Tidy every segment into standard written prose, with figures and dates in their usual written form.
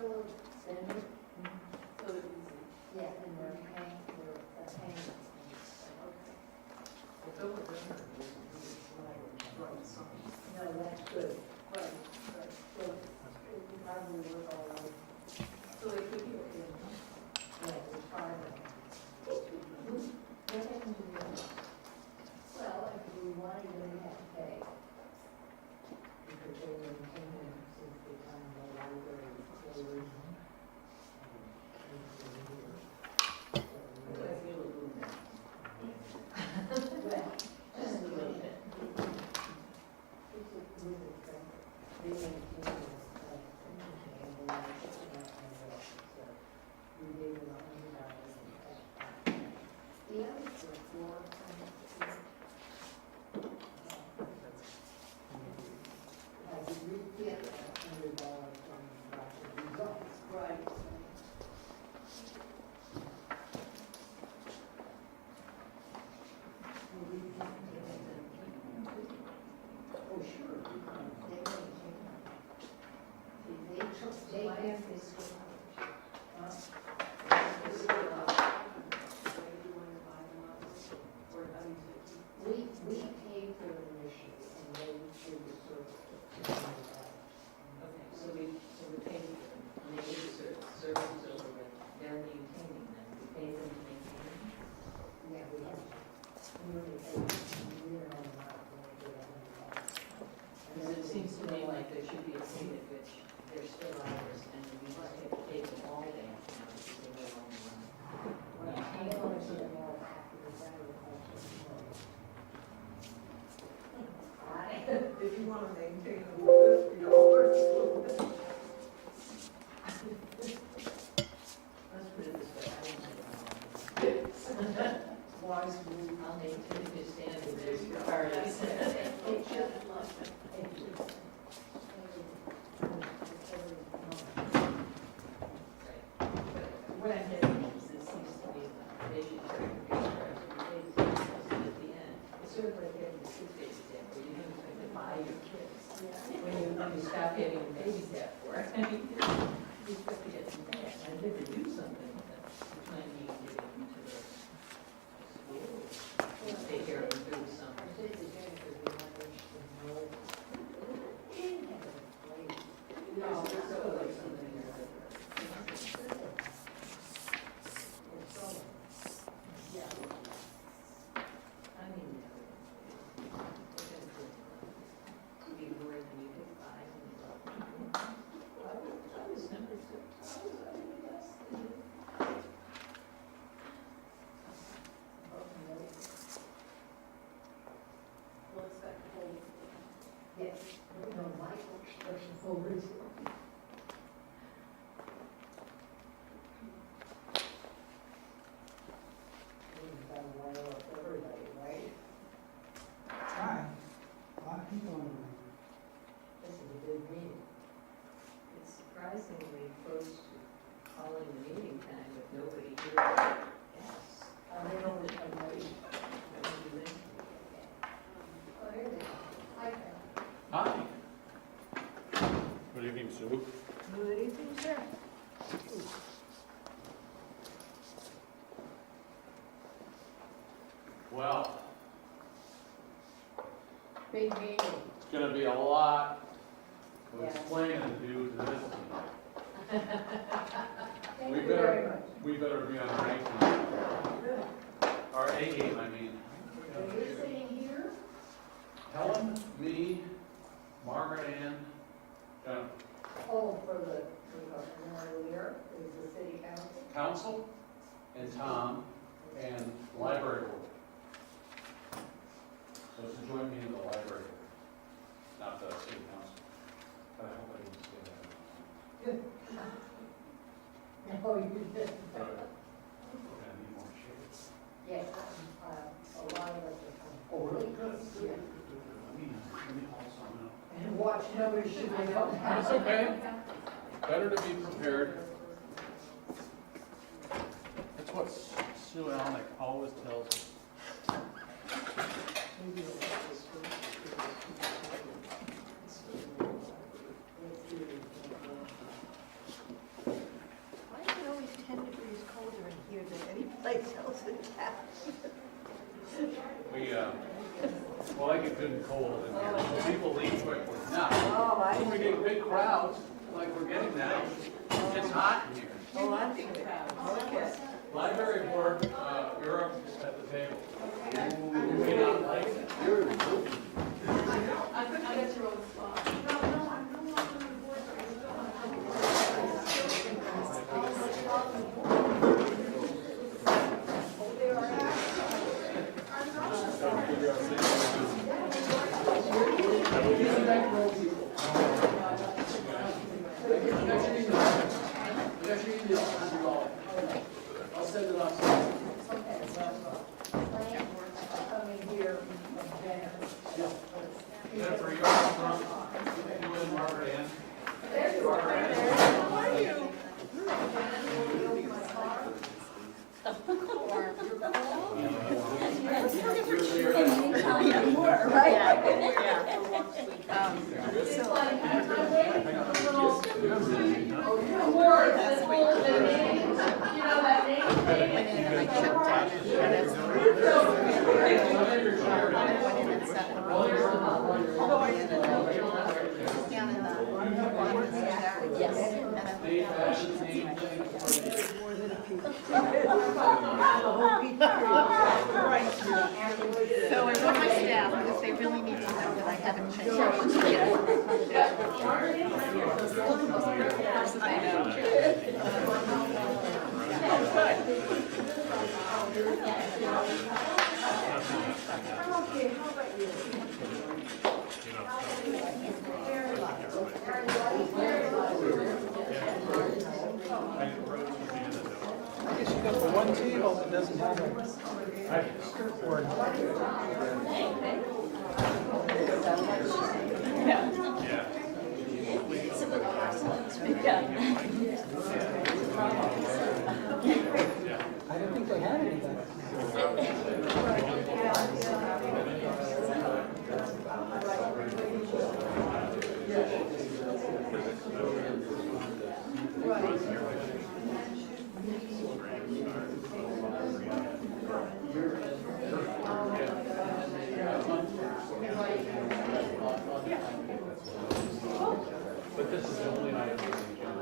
still send it? So that easy. Yeah, and we're paying, okay. Well, Bill would never write something. No, that's good. Right. So it would probably work all right. So they could be okay. Yeah, we'll try that. What happened to the other? Well, if we wanted them to have to pay. Because they were maintaining since the time the library was closed. I feel a little bit. Well, Just a little bit. it's a good example. They maintain it, and the library, so we gave them $100 in cash. The others were $400. I did get $100 from Roger Results. Right. Oh, sure. They maintain it. They have this. We paid for them initially, and they did the service. Okay, so we pay them, and they do services over with, they're maintaining them, we pay them to maintain them. Yeah, we have. We only paid, we don't know how to do it. Because it seems to me like there should be a point at which they're still ours, and we just have to pay them all day now, because they're no longer running. Well, I don't want to see them all after the battle. If you want to maintain them for $50. Let's put it this way, I don't think I'll. Wise move. I'll maintain his standard as regardless. What I'm getting is, it seems to me that they should carry the pay at the end. It's sort of like getting the sick baby debt, where you don't have to buy your kids. When you stop getting the baby debt for it, I mean, you just have to get some cash. I did to do something with it, which might mean getting them to the school, take care of them through the summer. I said to Jennifer, we want them to know. We didn't have a place. No, there's always something there. Yeah. I mean, to be worried when you get by and you go, I was number six, I was less than you. What's that called? Yes, no, Michael, special folders. We've done well with everybody, right? Hi, a lot of people in the room. This is a good meeting. It's surprisingly close to calling the meeting time with nobody here. Yes. They don't come late. Oh, here they are. Hi, Carol. Hi. Good evening, Sue. Good evening, sir. Well, Big meeting. it's gonna be a lot of Yeah. explaining to do to this thing. Thank We you very better, much. we better be on the right team. Good. Our A game, I mean. So you're sitting here? Helen, me, Margaret Ann, Jennifer. Oh, for the earlier, is the city council? Council, and Tom, and library board. So it's a joint meeting of the library board, not the city council. But I hope I didn't say that. No, you didn't. Right. We're gonna need more shades. Yes, a lot of us are coming. Oh, really? Good. Yeah. Let me haul some out. And watch nobody shoot my phone. That's okay. Better to be prepared. That's what Sue Alnick always tells us. Maybe I'll have this first. crowds like we're getting now. It's hot in here. Oh, I'm being proud. Okay. Library board, you're up at the table. You may not like it. I got your own spot. I'll send it off. Jennifer, you're up front. You and Margaret Ann. There you are. How are you? So I want my staff, because they really need to know that I haven't changed yet. I know. I guess you got the one table that doesn't have a skirt board. I didn't think they had anything. But this is the only item on the agenda.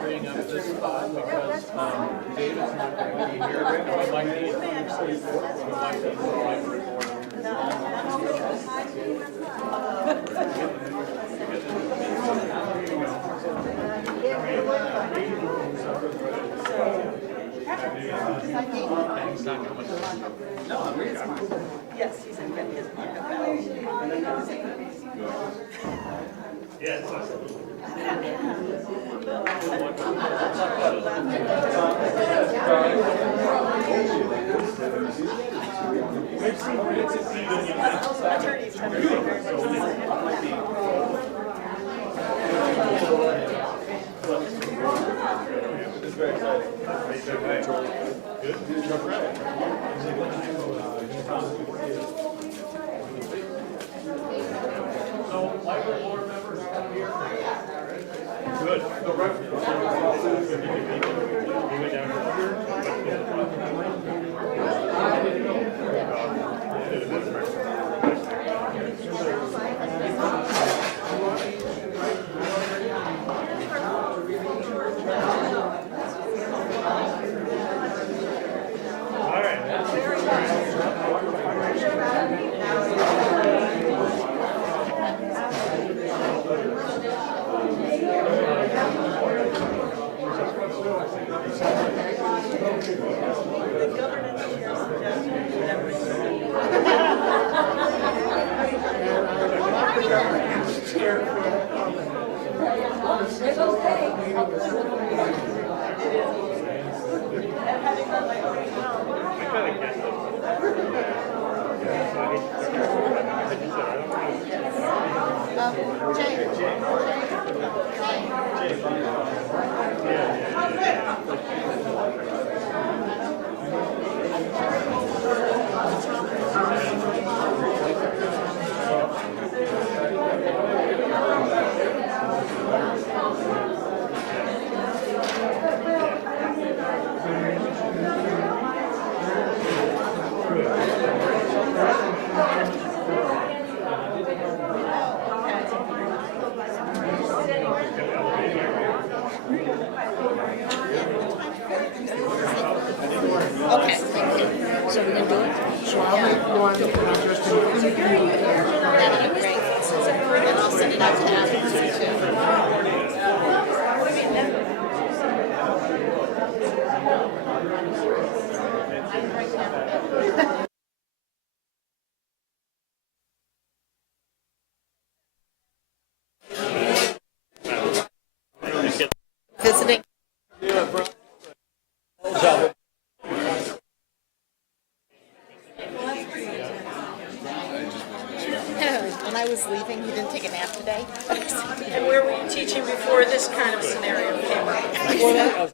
Freeing up this spot because David's not going to be here. We might need more library board. He's not coming. No, I'm ready. Yes, he's in his pocket. Yes, absolutely. It's very exciting. Good. So, library board members come here. Good. The record. We went down to Okay, thank you. So we're gonna do it? So I'll make one and I'll just include you. That'd be great. And then I'll send it out to Adam too. Visiting. When I was leaving, he didn't take a nap today. And where were you teaching before this kind of scenario came up?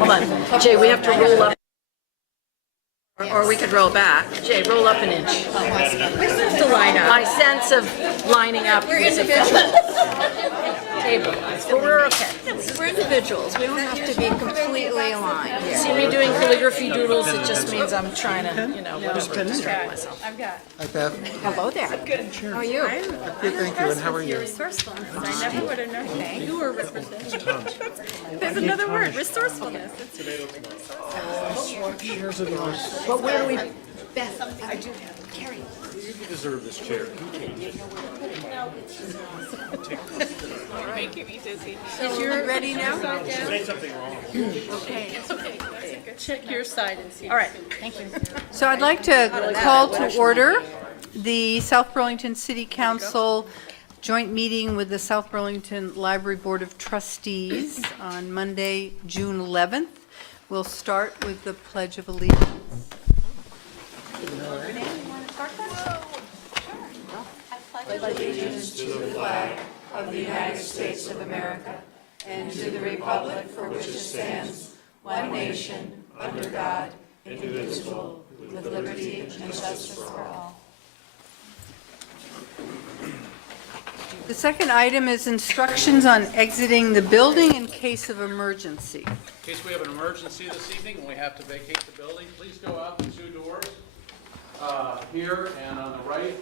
Hold on, Jay, we have to roll up. Or we could roll back. Jay, roll up an inch. To line up. My sense of lining up is individuals. Table, but we're okay. We're individuals, we don't have to be completely aligned. See me doing calligraphy doodles, it just means I'm trying to, you know, whatever, distract myself. I've got. Hi, Beth. Hello there. Good. How are you? Good, thank you. And how are you? Resourcefulness. I never would have known. Thank you. Or there's another word, resourcefulness. Shares of yours. But where do we, Beth, I do have Carrie. You deserve this chair. Make you be dizzy. Is you ready now? Say something wrong. Okay. check your side and see. All right. Thank you. So I'd like to call to order the South Burlington City Council joint meeting with the South Burlington Library Board of Trustees on Monday, June 11th. We'll start with the Pledge of Allegiance. Renee, you want to start that? I pledge allegiance to the flag of the United States of America and to the republic for which it stands, one nation, under God, indivisible, with liberty and justice for all. The second item is instructions on exiting the building in case of emergency. In case we have an emergency this evening and we have to vacate the building, please go out the two doors here and on the right,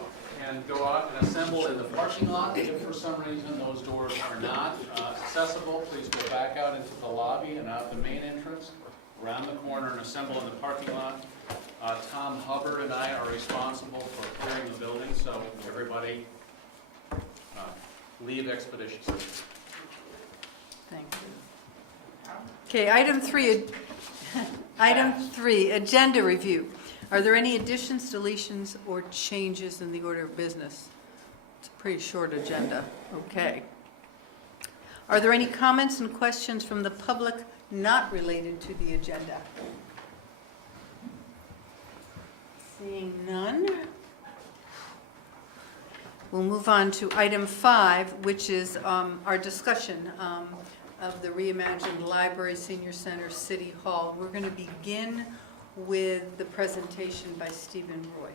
and go out and assemble in the parking lot. If for some reason those doors are not accessible, please go back out into the lobby and out the main entrance, around the corner, and assemble in the parking lot. Tom Hubbard and I are responsible for clearing the building, so everybody leave expeditiously. Thank you. Okay, item three, agenda review. Are there any additions, deletions, or changes in the order of business? It's a pretty short agenda. Okay. Are there any comments and questions from the public not related to the agenda? Seeing none. We'll move on to item 5, which is our discussion of the reimagined library, senior center, city hall. We're going to begin with the presentation by Stephen Roy.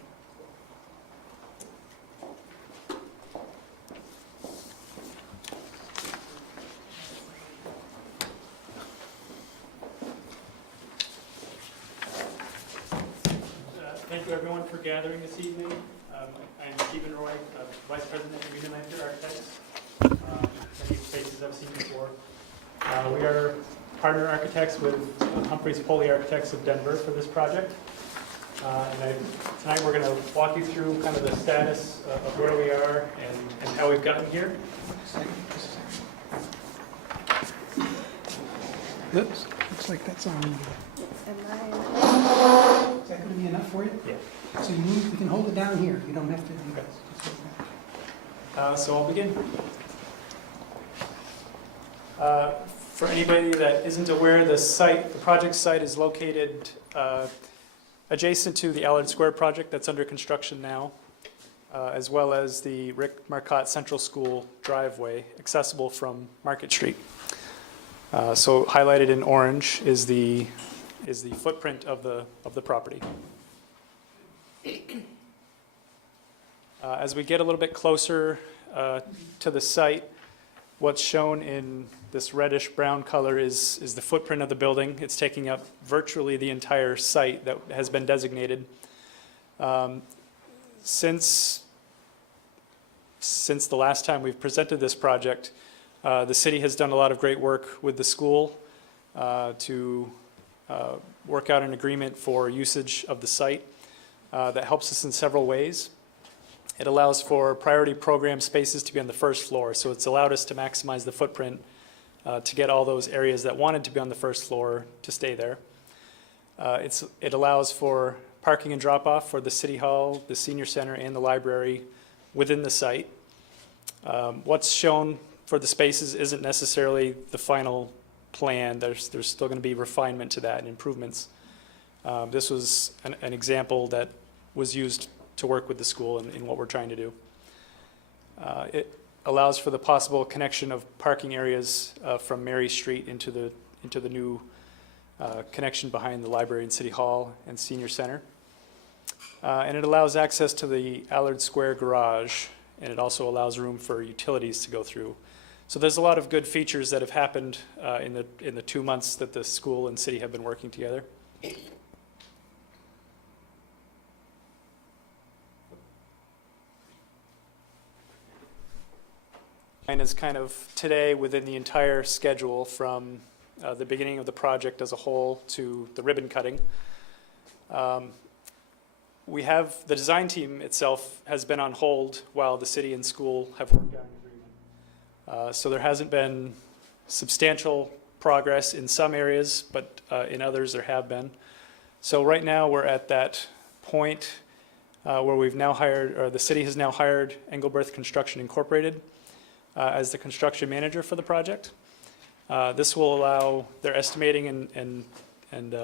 Thank you everyone for gathering this evening. I'm Stephen Roy, Vice President of Untitled Architects. Many faces I've seen before. We are partner architects with Humphreys Poley Architects of Denver for this project. Tonight we're going to walk you through kind of the status of where we are and how we've gotten here. Oops, looks like that's on. Is that going to be enough for you? Yeah. So you can hold it down here. You don't have to do that. So I'll begin. For anybody that isn't aware, the project site is located adjacent to the Allard Square project that's under construction now, as well as the Rick Marcotte Central School driveway, accessible from Market Street. So highlighted in orange is the footprint of the property. As we get a little bit closer to the site, what's shown in this reddish brown color is the footprint of the building. It's taking up virtually the entire site that has been designated. Since the last time we've presented this project, the city has done a lot of great work with the school to work out an agreement for usage of the site that helps us in several ways. It allows for priority program spaces to be on the first floor, so it's allowed us to maximize the footprint to get all those areas that wanted to be on the first floor to stay there. It allows for parking and drop-off for the city hall, the senior center, and the library within the site. What's shown for the spaces isn't necessarily the final plan. There's still going to be refinement to that and improvements. This was an example that was used to work with the school in what we're trying to do. It allows for the possible connection of parking areas from Mary Street into the new connection behind the library and City Hall and Senior Center. And it allows access to the Allard Square garage, and it also allows room for utilities to go through. So there's a lot of good features that have happened in the 2 months that the school and city have been working together. And is kind of today within the entire schedule from the beginning of the project as a whole to the ribbon cutting. We have, the design team itself has been on hold while the city and school have worked out an agreement. So there hasn't been substantial progress in some areas, but in others there have been. So right now we're at that point where we've now hired, or the city has now hired Engelberth Construction Incorporated as the construction manager for the project. This will allow their estimating and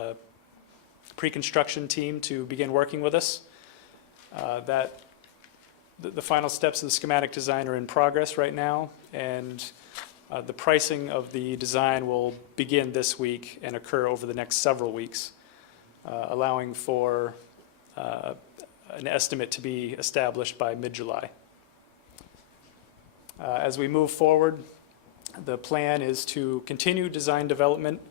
pre-construction team to begin working with us. The final steps of the schematic design are in progress right now, and the pricing of the design will begin this week and occur over the next several weeks, allowing for an estimate to be established by mid-July. As we move forward, the plan is to continue design development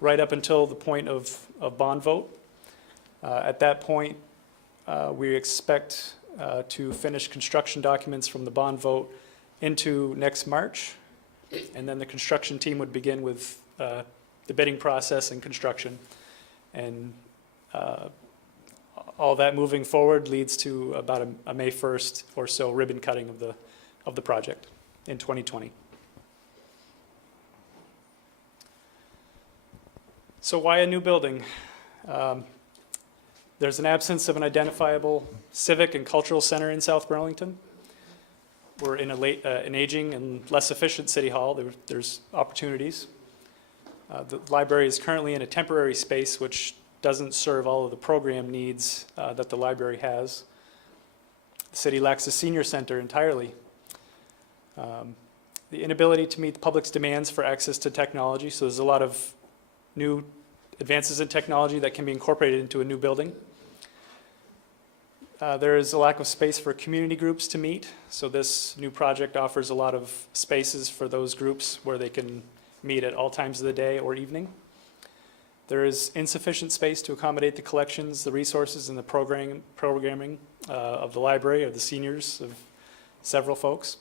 right up until the point of bond vote. At that point, we expect to finish construction documents from the bond vote into next March, and then the construction team would begin with the bidding process and construction. And all that moving forward leads to about a May 1st or so ribbon cutting of the project in 2020. So why a new building? There's an absence of an identifiable civic and cultural center in South Burlington. We're in an aging and less efficient city hall. There's opportunities. The library is currently in a temporary space which doesn't serve all of the program needs that the library has. The city lacks a senior center entirely. The inability to meet the public's demands for access to technology, so there's a lot of new advances in technology that can be incorporated into a new building. There is a lack of space for community groups to meet, so this new project offers a lot of spaces for those groups where they can meet at all times of the day or evening. There is insufficient space to accommodate the collections, the resources, and the programming of the library, of the seniors, of several folks.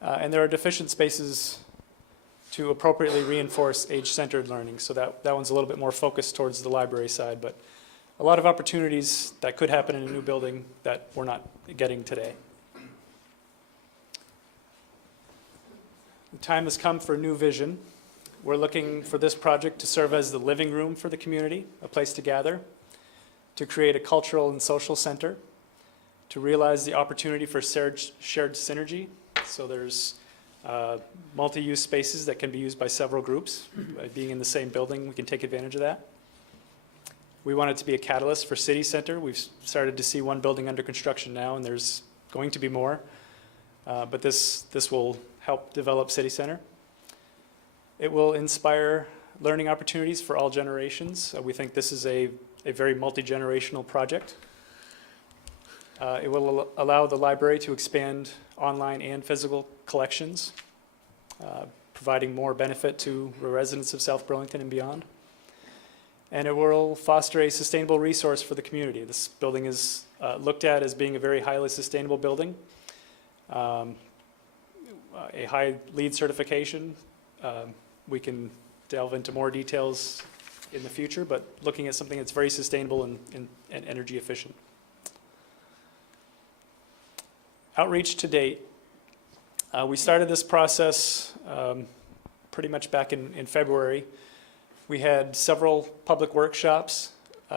And there are deficient spaces to appropriately reinforce age-centered learning. So that one's a little bit more focused towards the library side, but a lot of opportunities that could happen in a new building that we're not getting today. The time has come for a new vision. We're looking for this project to serve as the living room for the community, a place to gather, to create a cultural and social center, to realize the opportunity for shared synergy. So there's multi-use spaces that can be used by several groups. By being in the same building, we can take advantage of that. We want it to be a catalyst for city center. We've started to see one building under construction now, and there's going to be more. But this will help develop city center. It will inspire learning opportunities for all generations. We think this is a very multi-generational project. It will allow the library to expand online and physical collections, providing more benefit to the residents of South Burlington and beyond. And it will foster a sustainable resource for the community. This building is looked at as being a very highly sustainable building, a high LEED certification. We can delve into more details in the future, but looking at something that's very sustainable and energy efficient. Outreach to date. We started this process pretty much back in February. We had several public workshops.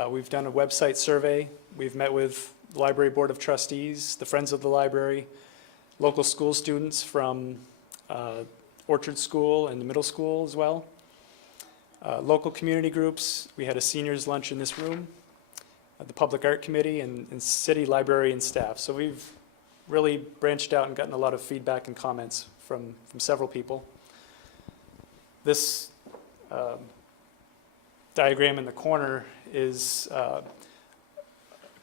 We've done a website survey. We've met with the Library Board of Trustees, the Friends of the Library, local school students from Orchard School and the middle school as well. Local community groups. We had a seniors lunch in this room, the Public Art Committee, and city library and staff. So we've really branched out and gotten a lot of feedback and comments from several people. This diagram in the corner is a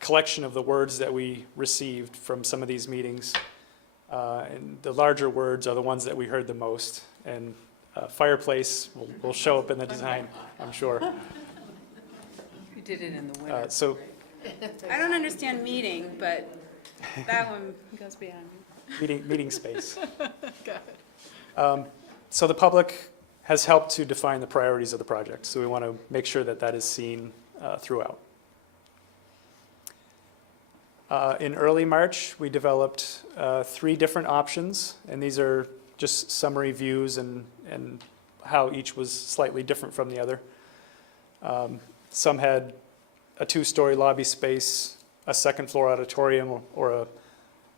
collection of the words that we received from some of these meetings. And the larger words are the ones that we heard the most. And fireplace will show up in the design, I'm sure. You did it in the winter. So I don't understand meeting, but that one goes beyond. meeting space. So the public has helped to define the priorities of the project. So we want to make sure that that is seen throughout. In early March, we developed 3 different options, and these are just summary views and how each was slightly different from the other. Some had a 2-story lobby space, a 2nd floor auditorium, or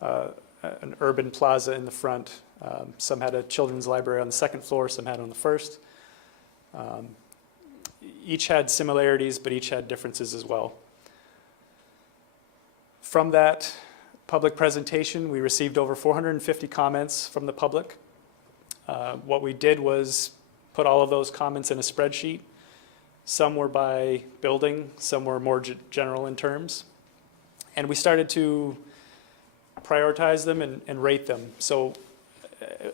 an urban plaza in the front. Some had a children's library on the 2nd floor, some had on the 1st. Each had similarities, but each had differences as well. From that public presentation, we received over 450 comments from the public. What we did was put all of those comments in a spreadsheet. Some were by building, some were more general in terms. And we started to prioritize them and rate them. So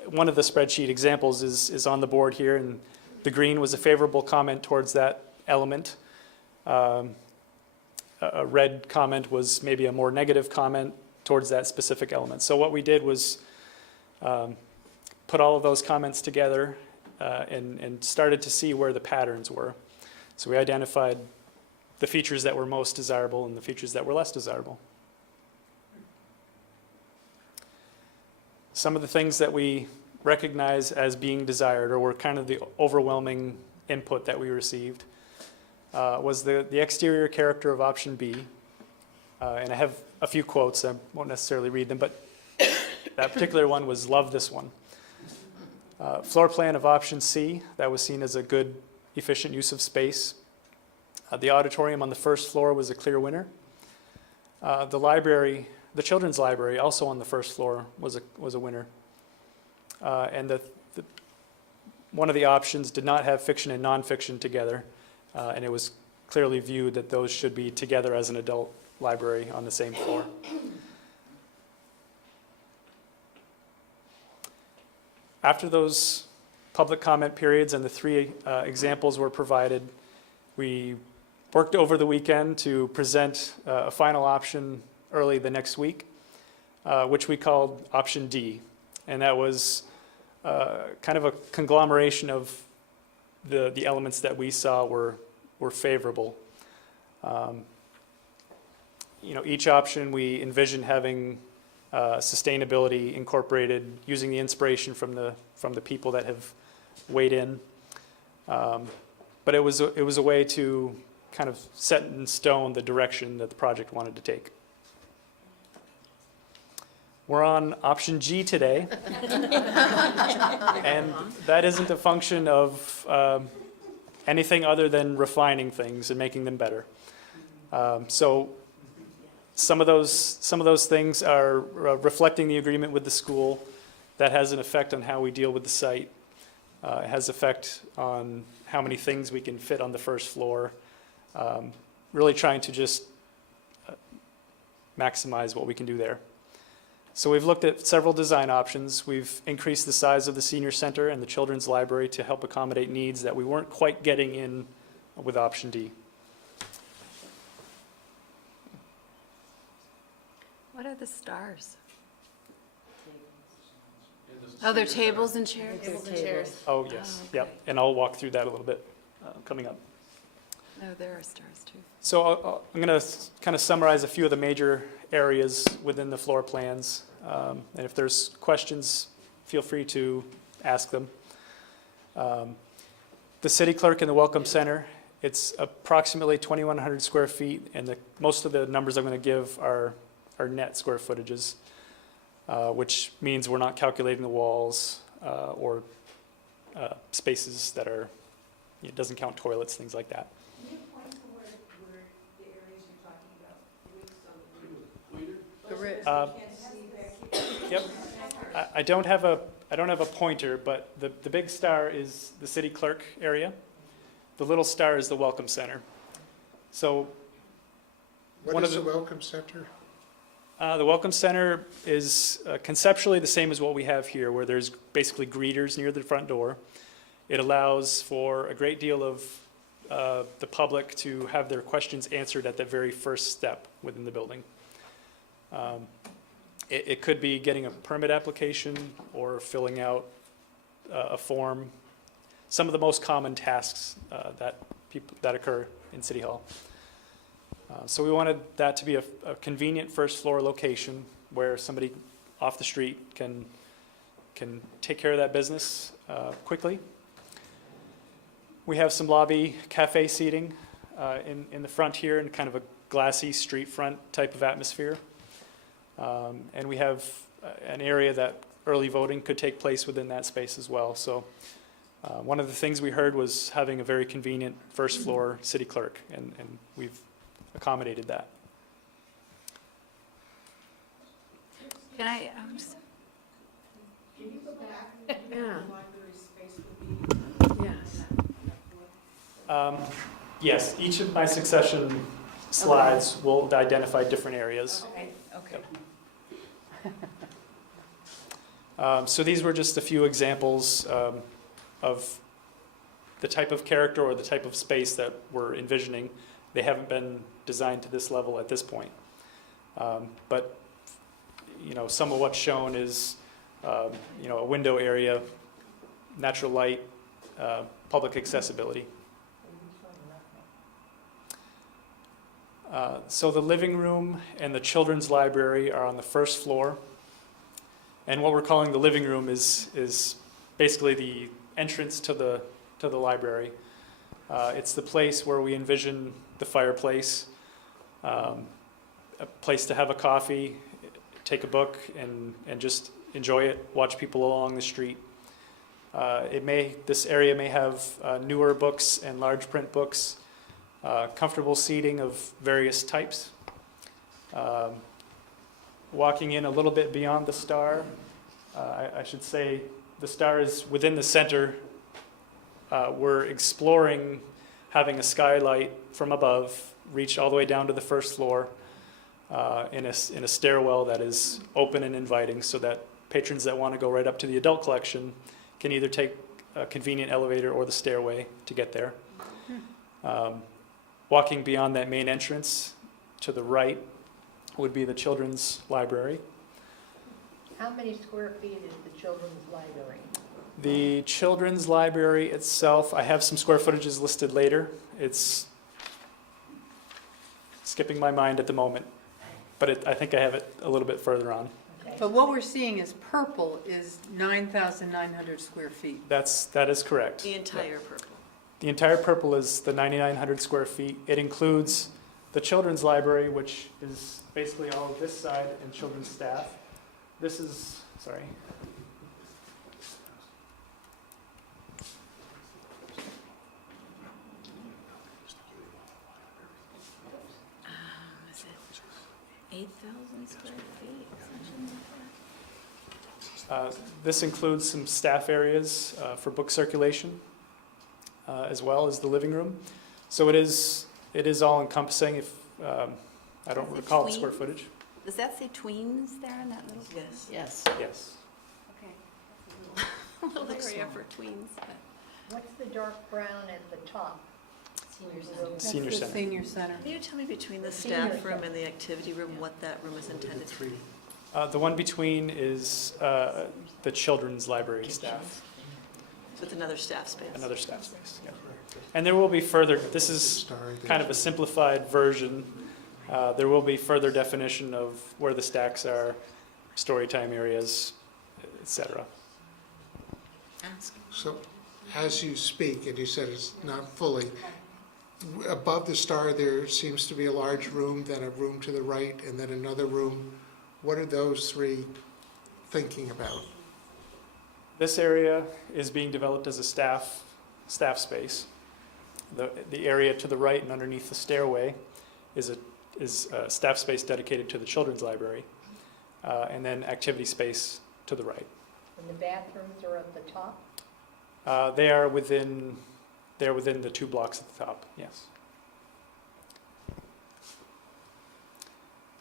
one of the spreadsheet examples is on the board here, and the green was a favorable comment towards that element. A red comment was maybe a more negative comment towards that specific element. So what we did was put all of those comments together and started to see where the patterns were. So we identified the features that were most desirable and the features that were less desirable. Some of the things that we recognize as being desired, or were kind of the overwhelming input that we received, was the exterior character of option B. And I have a few quotes, I won't necessarily read them, but that particular one was, "Love this one." Floor plan of option C, that was seen as a good, efficient use of space. The auditorium on the 1st floor was a clear winner. The library, the children's library, also on the 1st floor, was a winner. And one of the options did not have fiction and nonfiction together, and it was clearly viewed that those should be together as an adult library on the same floor. After those public comment periods and the 3 examples were provided, we worked over the weekend to present a final option early the next week, which we called option D. And that was kind of a conglomeration of the elements that we saw were favorable. Each option we envisioned having sustainability incorporated, using the inspiration from the people that have weighed in. But it was a way to kind of set in stone the direction that the project wanted to take. We're on option G today, and that isn't a function of anything other than refining things and making them better. So some of those things are reflecting the agreement with the school. That has an effect on how we deal with the site. It has effect on how many things we can fit on the 1st floor. Really trying to just maximize what we can do there. So we've looked at several design options. We've increased the size of the senior center and the children's library to help accommodate needs that we weren't quite getting in with option D. What are the stars? Oh, they're tables and chairs? Tables and chairs. Oh, yes, okay. yep. And I'll walk through that a little bit coming up. No, there are stars too. So I'm going to kind of summarize a few of the major areas within the floor plans. And if there's questions, feel free to ask them. The city clerk and the welcome center, it's approximately 2,100 square feet, and most of the numbers I'm going to give are net square footages, which means we're not calculating the walls or spaces that are, it doesn't count toilets, things like that. Can you point to where the areas you're talking about? The ridge. Yep. I don't have a pointer, but the big star is the city clerk area. The little star is the Welcome Center. So What One is of the Welcome Center? the Welcome Center is conceptually the same as what we have here, where there's basically greeters near the front door. It allows for a great deal of the public to have their questions answered at the very first step within the building. It could be getting a permit application or filling out a form. Some of the most common tasks that occur in City Hall. So we wanted that to be a convenient first floor location where somebody off the street can take care of that business quickly. We have some lobby cafe seating in the front here in kind of a glassy street front type of atmosphere. And we have an area that early voting could take place within that space as well. So one of the things we heard was having a very convenient first floor city clerk, and we've accommodated that. Can I, Can you go back? Yeah. Library space would be. yes. Yes, each of my succession slides will identify different areas. Okay. So these were just a few examples of the type of character or the type of space that we're envisioning. They haven't been designed to this level at this point. But, some of what's shown is, a window area, natural light, public accessibility. So the living room and the children's library are on the first floor. And what we're calling the living room is basically the entrance to the library. It's the place where we envision the fireplace, a place to have a coffee, take a book, and just enjoy it, watch people along the street. This area may have newer books and large print books, comfortable seating of various types. Walking in a little bit beyond the star, I should say the star is within the center. We're exploring having a skylight from above reach all the way down to the first floor in a stairwell that is open and inviting, so that patrons that want to go right up to the adult collection can either take a convenient elevator or the stairway to get there. Walking beyond that main entrance to the right would be the children's library. How many square feet is the children's library? The children's library itself, I have some square footages listed later. It's skipping my mind at the moment, but I think I have it a little bit further on. Okay. But what we're seeing as purple is 9,900 square feet. That is correct. The entire purple. The entire purple is the 9,900 square feet. It includes the children's library, which is basically all of this side and children's staff. This is, sorry. Is it 8,000 square feet? Something like that? This includes some staff areas for book circulation, as well as the living room. So it is all encompassing. If I don't Is it recall the square footage. Does that say tweens there in that little? Yes. Yes. Yes. Okay. A little area for tweens. What's the dark brown at the top? Senior center. That's Senior the center. senior center. Can you tell me between the Senior staff room center. and the activity room, what that room is intended to be? The one between is the children's library staff, So it's another staff space? another staff space. Yeah. And there will be further, this is kind of a simplified version. There will be further definition of where the stacks are, story time areas, etc. So, as you speak, and you said it's not fully, above the star there seems to be a large room, then a room to the right, and then another room. What are those three thinking about? This area is being developed as a staff space. The area to the right and underneath the stairway is a staff space dedicated to the children's library, and then activity space to the right. And the bathrooms are at the top? They are within They're within the 2 blocks at the top, yes.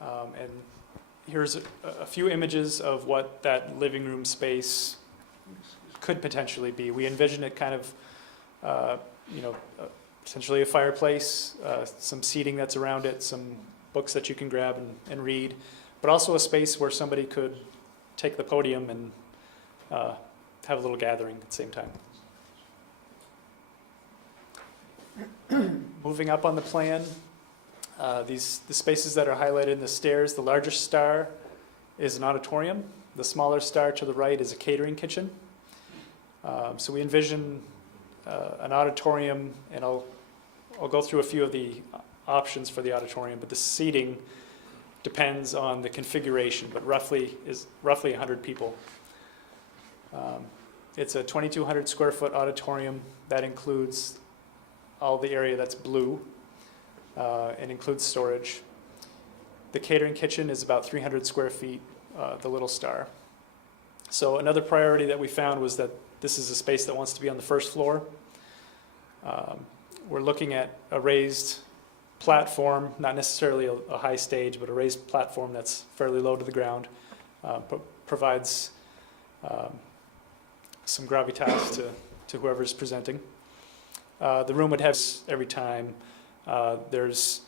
And here's a few images of what that living room space could potentially be. We envision it kind of, essentially a fireplace, some seating that's around it, some books that you can grab and read, but also a space where somebody could take the podium and have a little gathering at the same time. Moving up on the plan, the spaces that are highlighted in the stairs, the larger star is an auditorium. The smaller star to the right is a catering kitchen. So we envision an auditorium, and I'll go through a few of the options for the auditorium, but the seating depends on the configuration, but roughly 100 people. It's a 2,200 square foot auditorium that includes all the area that's blue and includes storage. The catering kitchen is about 300 square feet, the little star. So another priority that we found was that this is a space that wants to be on the first floor. We're looking at a raised platform, not necessarily a high stage, but a raised platform that's fairly low to the ground, provides some gravitas to whoever's presenting. The room would have every time. There's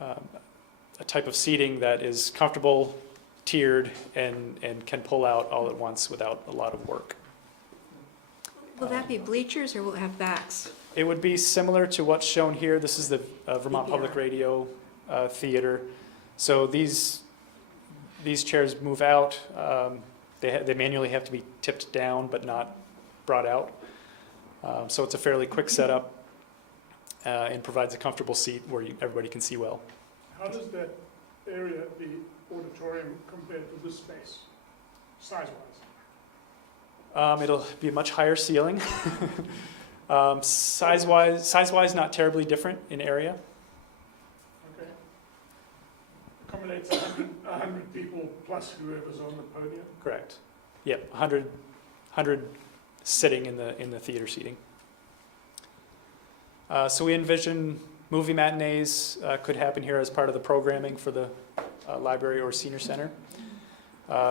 a type of seating that is comfortable, tiered, and can pull out all at once without a lot of work. Will that be bleachers or will it have backs? It would be similar to what's shown here. This is the Vermont Public Radio Theater. So these chairs move out. They manually have to be tipped down, but not brought out. So it's a fairly quick setup and provides a comfortable seat where everybody can see well. How does that area, the auditorium, compare to this space, size-wise? It'll be a much higher ceiling. Size-wise, not terribly different in area. Okay. Accommodates 100 people plus whoever's on the podium? Correct. Yep, 100 sitting in the theater seating. So we envision movie matinees could happen here as part of the programming for the library or senior center.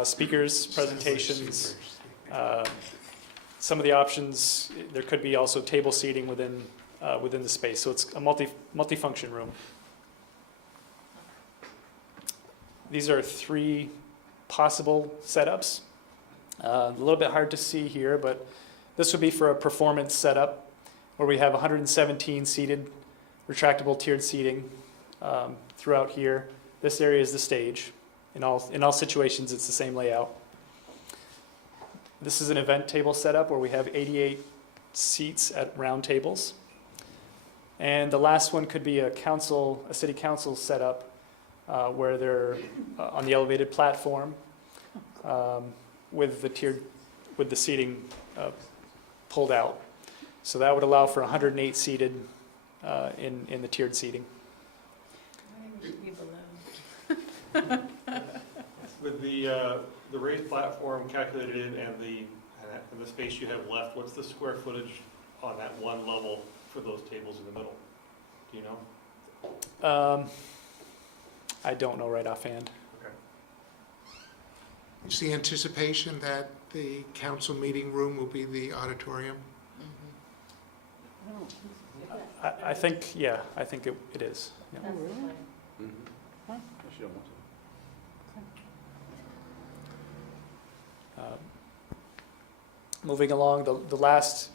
Speakers, presentations, some of the options, there could be also table seating within the space. So it's a multi-function room. These are 3 possible setups. A little bit hard to see here, but this would be for a performance setup where we have 117 seated, retractable tiered seating throughout here. This area is the stage. In all situations, it's the same layout. This is an event table setup where we have 88 seats at round tables. And the last one could be a city council setup where they're on the elevated platform with the seating pulled out. So that would allow for 108 seated in the tiered seating. With the raised platform calculated in and the space you have left, what's the square footage on that one level for those tables in the middle? Do you know? I don't know right offhand. Okay. Is the anticipation that the council meeting room will be the auditorium? I think it is. Yeah. That's the plan. Moving along, the last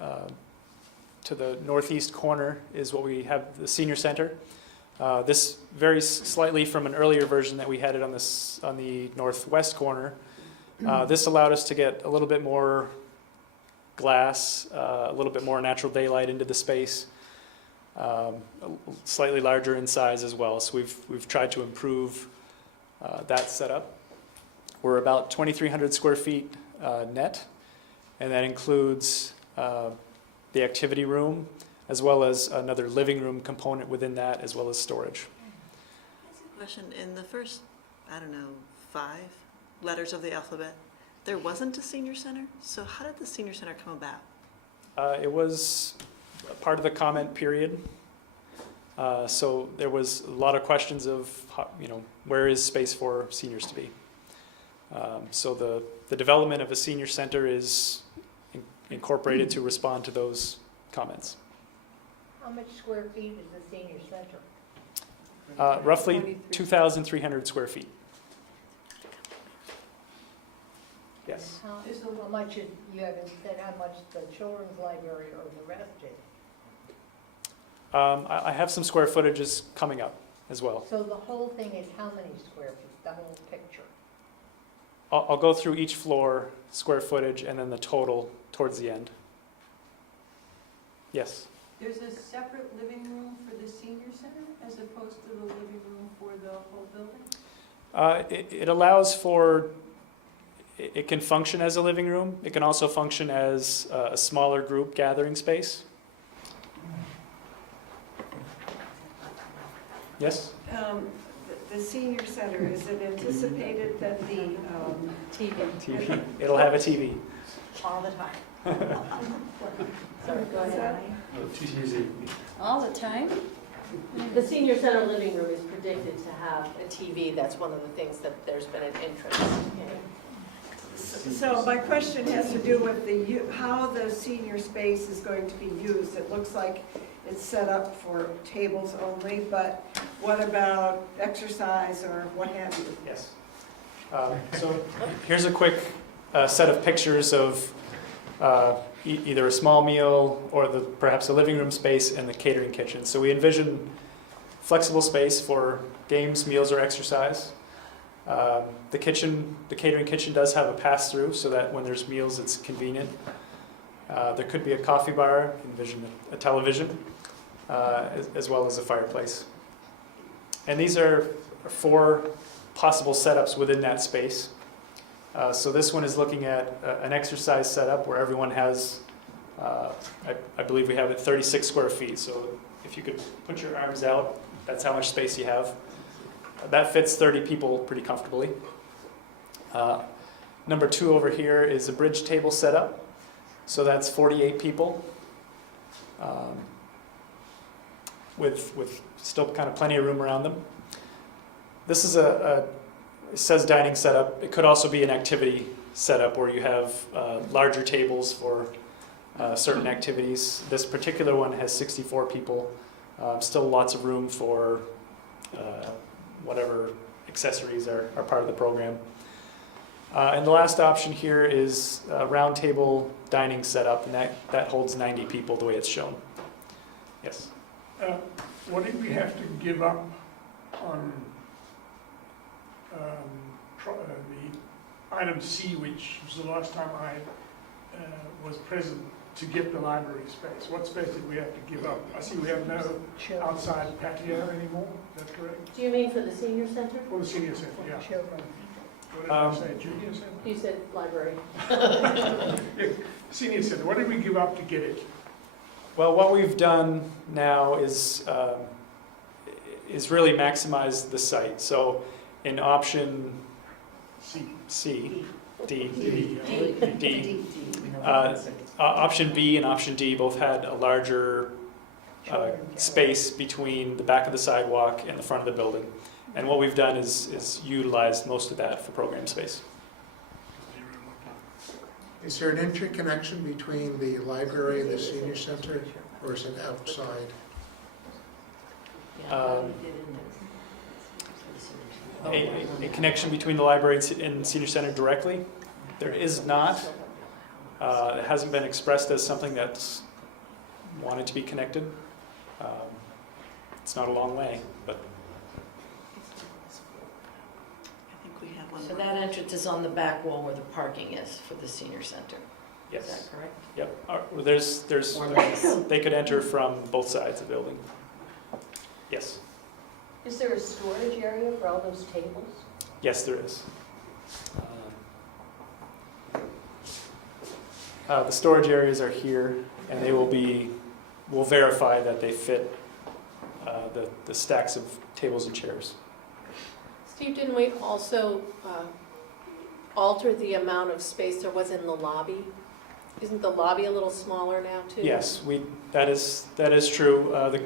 to the northeast corner is what we have, the senior center. This varies slightly from an earlier version that we had it on the northwest corner. This allowed us to get a little bit more glass, a little bit more natural daylight into the space, slightly larger in size as well. So we've tried to improve that setup. We're about 2,300 square feet net, and that includes the activity room as well as another living room component within that, as well as storage. Question, in the first, 5 letters of the alphabet, there wasn't a senior center? So how did the senior center come about? It was part of the comment period. So there was a lot of questions of, where is space for seniors to be? So the development of a senior center is incorporated to respond to those comments. How much square feet is the senior center? Roughly 2,300 square feet. Yes. How much is, you haven't said how much the children's library or the rest is. I have some square footages coming up as well. So the whole thing is how many square feet, the whole picture? I'll go through each floor, square footage, and then the total towards the end. Yes. There's a separate living room for the senior center as opposed to the living room for the whole building? It allows for, it can function as a living room. It can also function as a smaller group gathering space. Yes? The senior center, is it anticipated that the TV. It'll have a TV. all the time? Sorry, go ahead. All the time? The senior center living room is predicted to have a TV. That's one of the things that there's been an interest in. So my question has to do with how the senior space is going to be used. It looks like it's set up for tables only, but what about exercise or what have you? Yes. So here's a quick set of pictures of either a small meal or perhaps a living room space and the catering kitchen. So we envision flexible space for games, meals, or exercise. The catering kitchen does have a pass-through so that when there's meals, it's convenient. There could be a coffee bar, envision a television, as well as a fireplace. And these are 4 possible setups within that space. So this one is looking at an exercise setup where everyone has, I believe we have it 36 square feet. So if you could put your arms out, that's how much space you have. That fits 30 people pretty comfortably. Number 2 over here is a bridge table setup. So that's 48 people. With still kind of plenty of room around them. This is it says dining setup. It could also be an activity setup where you have larger tables for certain activities. This particular one has 64 people. Still lots of room for whatever accessories are part of the program. And the last option here is a round table dining setup, and that holds 90 people the way it's shown. Yes. What did we have to give up on the item C, which was the last time I was present, to get the library space? What space did we have to give up? I see we have no outside patio anymore, is that correct? Do you mean for the senior center? For the senior center, yeah. Children. What did I say, junior center? You said library. Yeah, senior center, what did we give up to get it? Well, what we've done now is really maximize the site. So in option D, option B and option D both had a larger space between the back of the sidewalk and the front of the building. And what we've done is utilized most of that for program space. Is there an interconnection between the library and the senior center, or is it outside? A connection between the library and senior center directly? There is not. It hasn't been expressed as something that's wanted to be connected. It's not a long way, but. I think we have one. So that entrance is on the back wall where the parking is for the senior center. Is Yes. that correct? Yep. There's. Or less. They could enter from both sides of the building. Yes. Is there a storage area for all those tables? Yes, there is. The storage areas are here, and we'll verify that they fit the stacks of tables and chairs. Steve, didn't we also alter the amount of space there was in the lobby? Isn't the lobby a little smaller now, too? Yes, that is true. The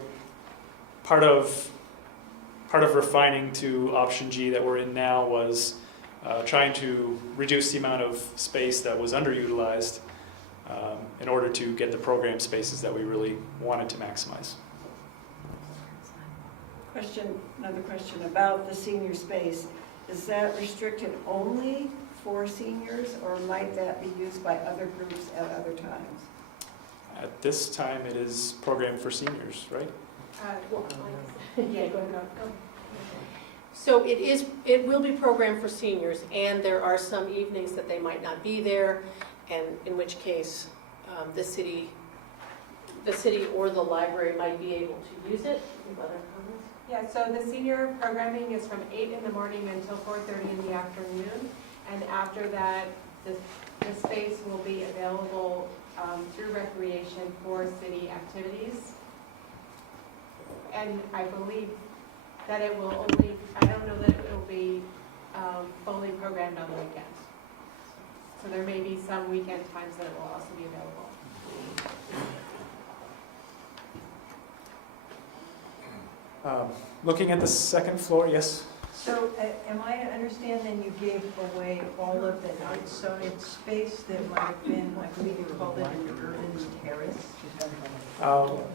part of refining to option G that we're in now was trying to reduce the amount of space that was underutilized in order to get the program spaces that we really wanted to maximize. Another question about the senior space. Is that restricted only for seniors, or might that be used by other groups at other times? At this time, it is programmed for seniors, right? Yeah, go ahead. So it will be programmed for seniors, and there are some evenings that they might not be there, and in which case, the city or the library might be able to use it. Any other comments? Yeah, so the senior programming is from 8 in the morning until 4:30 in the afternoon. And after that, the space will be available through recreation for city activities. And I believe that it will only, I don't know that it will be fully programmed on the weekends. So there may be some weekend times that it will also be available. Looking at the second floor, yes? So am I to understand then you gave away all of the outside space that might have been, I believe you called it an urban terrace?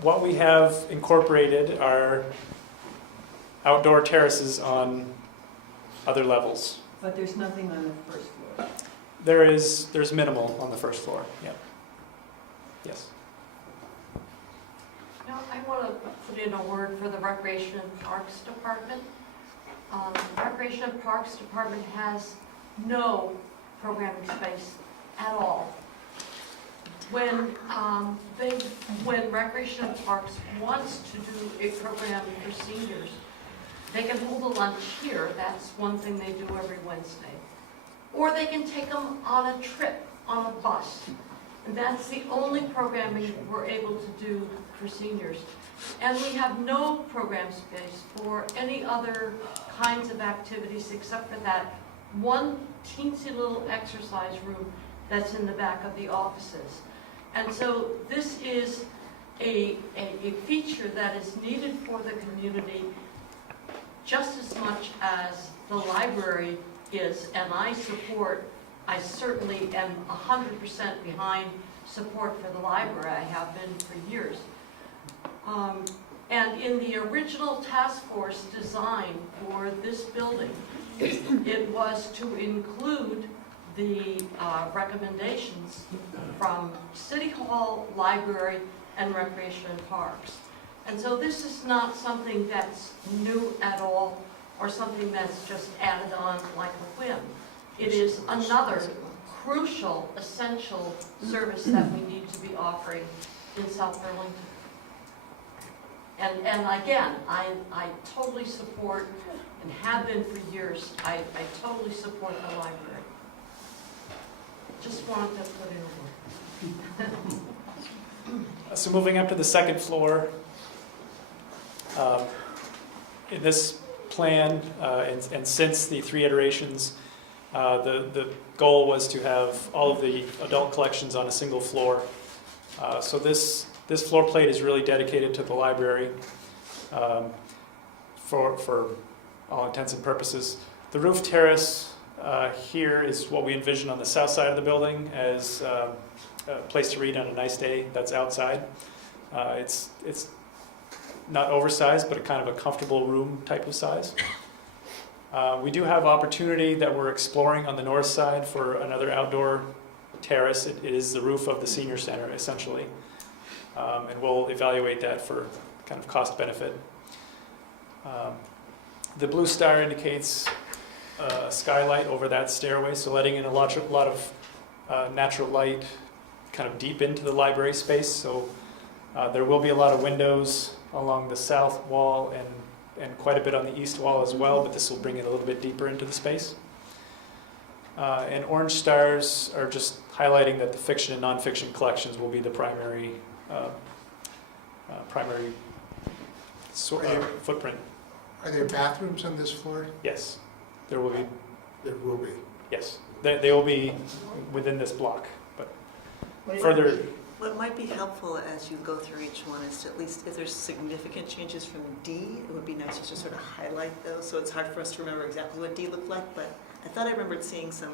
What we have incorporated are outdoor terraces on other levels. But there's nothing on the first floor? There's minimal on the first floor, yep. Yes. Now, I want to put in a word for the Recreation and Parks Department. Recreation and Parks Department has no programming space at all. When Recreation and Parks wants to do a program for seniors, they can hold a lunch here. That's one thing they do every Wednesday. Or they can take them on a trip, on a bus. And that's the only programming we're able to do for seniors. And we have no program space for any other kinds of activities except for that one teensy little exercise room that's in the back of the offices. And so this is a feature that is needed for the community just as much as the library is, and I certainly am 100% behind support for the library. I have been for years. And in the original task force design for this building, it was to include the recommendations from City Hall, Library, and Recreation and Parks. And so this is not something that's new at all, or something that's just added on like a whim. It is another crucial, essential service that we need to be offering in South Burlington. And again, I totally support, and have been for years, I totally support the library. Just wanted to put in a word. So moving up to the second floor, in this plan, and since the 3 iterations, the goal was to have all of the adult collections on a single floor. So this floor plate is really dedicated to the library for all intents and purposes. The roof terrace here is what we envision on the south side of the building as a place to read on a nice day that's outside. It's not oversized, but a kind of a comfortable room type of size. We do have opportunity that we're exploring on the north side for another outdoor terrace. It is the roof of the senior center, essentially. And we'll evaluate that for kind of cost benefit. The blue star indicates a skylight over that stairway, so letting in a lot of natural light kind of deep into the library space. So there will be a lot of windows along the south wall and quite a bit on the east wall as well, but this will bring it a little bit deeper into the space. And orange stars are just highlighting that the fiction and nonfiction collections will be the primary footprint. Are there bathrooms on this floor? Yes, there will be. There will be. Yes, they will be within this block, but further, What might be helpful as you go through each one is to at least, if there's significant changes from D, it would be nice to just sort of highlight those, so it's hard for us to remember exactly what D looked like, but I thought I remembered seeing some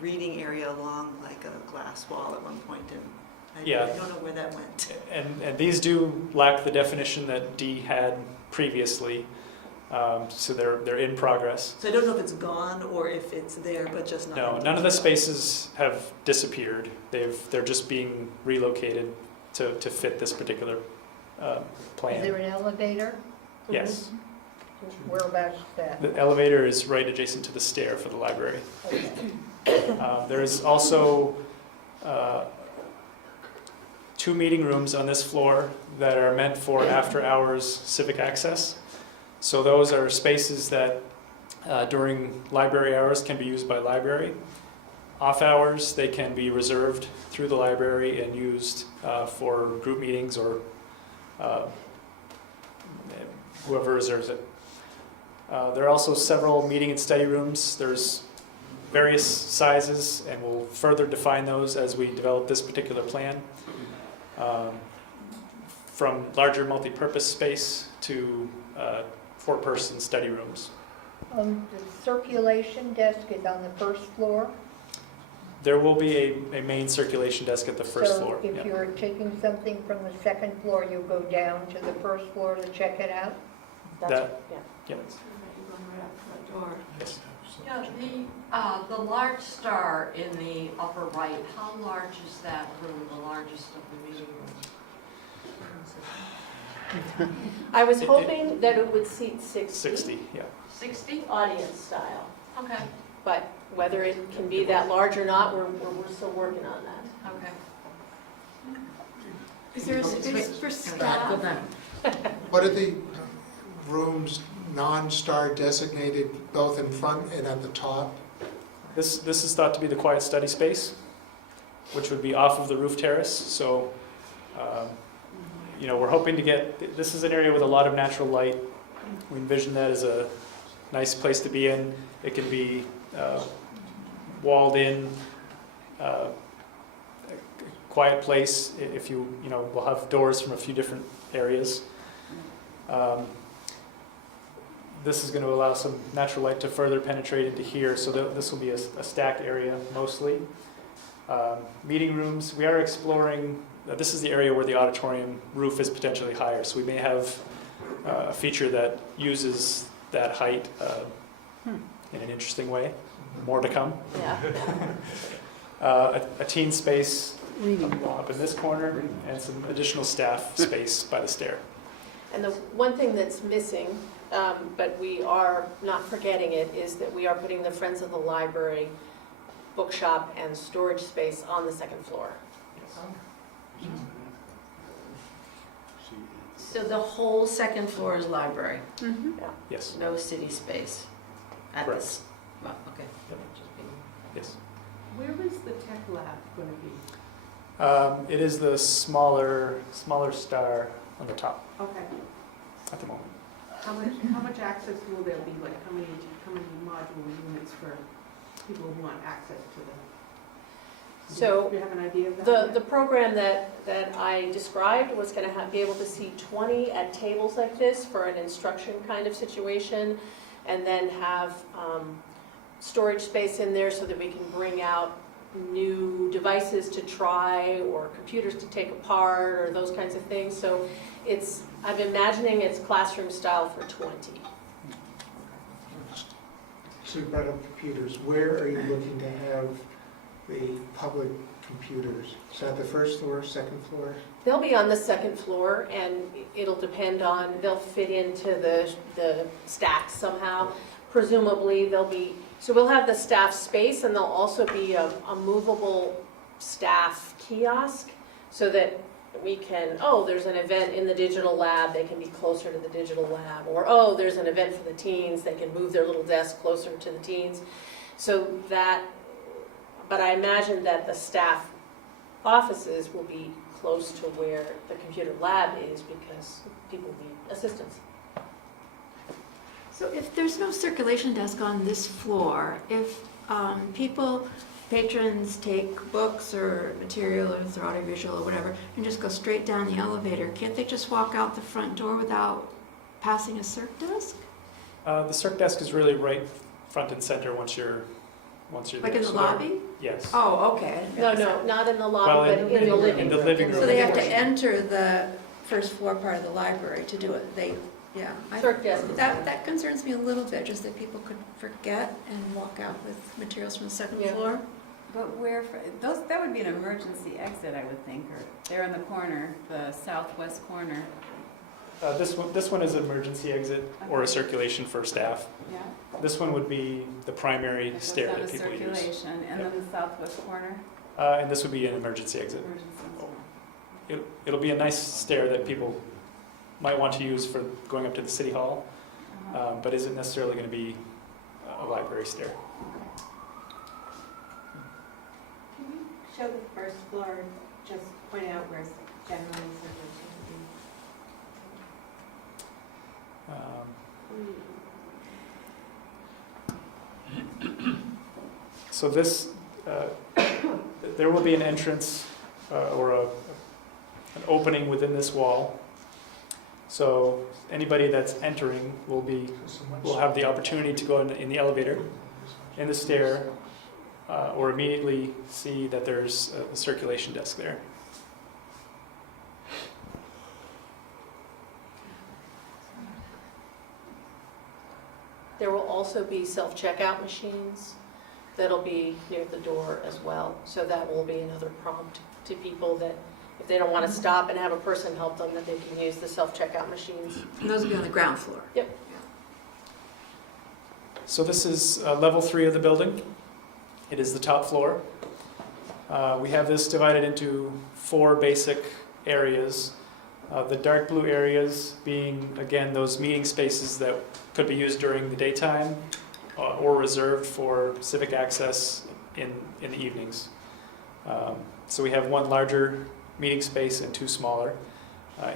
reading area along like a glass wall at one point, and Yeah. I don't know where that went. and these do lack the definition that D had previously, so they're in progress. So I don't know if it's gone or if it's there, but just not. No, none of the spaces have disappeared. They're just being relocated to fit this particular plan. Is there an elevator? Yes. Whereabouts is that? The elevator is right adjacent to the stair for the library. Okay. There is also 2 meeting rooms on this floor that are meant for after-hours civic access. So those are spaces that during library hours can be used by library. Off hours, they can be reserved through the library and used for group meetings or whoever reserves it. There are also several meeting and study rooms. There's various sizes, and we'll further define those as we develop this particular plan. From larger multi-purpose space to 4-person study rooms. The circulation desk is on the first floor? There will be a main circulation desk at the first floor. So if yeah. you're taking something from the second floor, you'll go down to the first floor to check it out? That- Yeah. yeah. Yes. Yeah, the large star in the upper right, how large is that room, the largest of the meeting rooms? I was hoping that it would seat 60. 60, yeah. 60? Audience style, Okay, but whether it can be that large or not, we're still working on that. okay. Is there a space for staff? Good night. What are the rooms non-star designated both in front and at the top? This is thought to be the quiet study space, which would be off of the roof terrace. So, we're hoping to get, this is an area with a lot of natural light. We envision that as a nice place to be in. It can be walled in, quiet place if we'll have doors from a few different areas. This is going to allow some natural light to further penetrate into here, so this will be a stack area mostly. Meeting rooms, we are exploring, this is the area where the auditorium roof is potentially higher, so we may have a feature that uses that height in an interesting way. More to come. Yeah. A teen space up in this corner, and some additional staff space by the stair. And the one thing that's missing, but we are not forgetting it, is that we are putting the Friends of the Library bookshop and storage space on the second floor. So the whole second floor is library, Yes, no city space at Correct. this, well, okay. yes. Where is the tech lab going to be? It is the smaller star on the top Okay. at the moment. How much access will there be? Like how many module units for people who want access to them? So Do you have an idea of that? the program that I described was going to be able to seat 20 at tables like this for an instruction kind of situation, and then have storage space in there so that we can bring out new devices to try or computers to take apart or those kinds of things. So I'm imagining it's classroom style for 20. So you brought up computers. Where are you looking to have the public computers? Is that the first floor, second floor? They'll be on the second floor, and it'll depend on, they'll fit into the stacks somehow. Presumably, so we'll have the staff space, and there'll also be a movable staff kiosk, so that we can, there's an event in the digital lab, they can be closer to the digital lab, or, there's an event for the teens, they can move their little desk closer to the teens. So but I imagine that the staff offices will be close to where the computer lab is, because people need assistance. So if there's no circulation desk on this floor, if people patrons take books or materials or audiovisual or whatever and just go straight down the elevator, can't they just walk out the front door without passing a circ desk? The circ desk is really right front and center once you're there. Like in the So lobby? Yes. Oh, okay. No, no, not in the Well, lobby, but in the living room. in the living room. So they have to enter the first floor part of the library to do it, yeah. Circ desk. That concerns me a little bit, just that people could forget and walk out with materials from the second Yeah. floor. But where, that would be an emergency exit, I would think, or there in the corner, the southwest corner. This one is an emergency exit or a circulation for staff. Yeah. This one would be the primary That goes stair down that to people use. circulation, and then the southwest corner, And this would be an emergency exit. emergency. It'll be a nice stair that people might want to use for going up to the city hall, but isn't necessarily going to be a library stair. Can you show the first floor, just point out where generally circulation So this, there will be an entrance or an opening within this wall. So anybody that's entering will have the opportunity to go in the elevator, in the stair, or immediately see that there's a circulation desk there. There will also be self-checkout machines that'll be near the door as well. So that will be another prompt to people that if they don't want to stop and have a person help them, that they can use the self-checkout machines. And those will be on the ground floor. Yep. So this is level 3 of the building. It is the top floor. We have this divided into 4 basic areas. The dark blue areas being, again, those meeting spaces that could be used during the daytime or reserved for civic access in the evenings. So we have 1 larger meeting space and 2 smaller,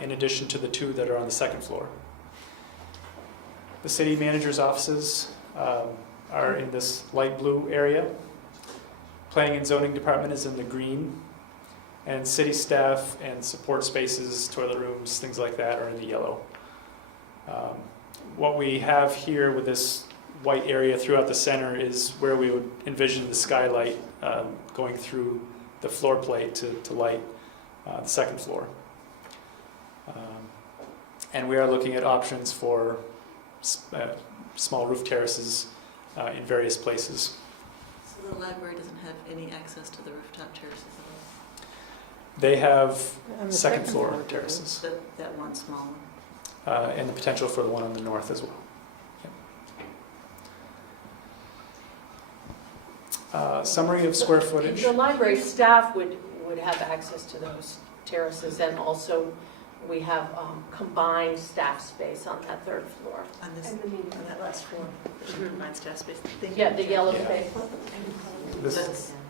in addition to the 2 that are on the second floor. The city manager's offices are in this light blue area. Planning and zoning department is in the green. And city staff and support spaces, toilet rooms, things like that are in the yellow. What we have here with this white area throughout the center is where we would envision the skylight going through the floor plate to light the second floor. And we are looking at options for small roof terraces in various places. So the library doesn't have any access to the rooftop terraces at all? They have second floor terraces That one small one? and the potential for the one on the north as well. Summary of square footage. The library staff would have access to those terraces, and also we have combined staff space on that third floor. On this, and the meeting. on that last floor, combined staff space. Thank you. Yeah, the yellow Yeah. space.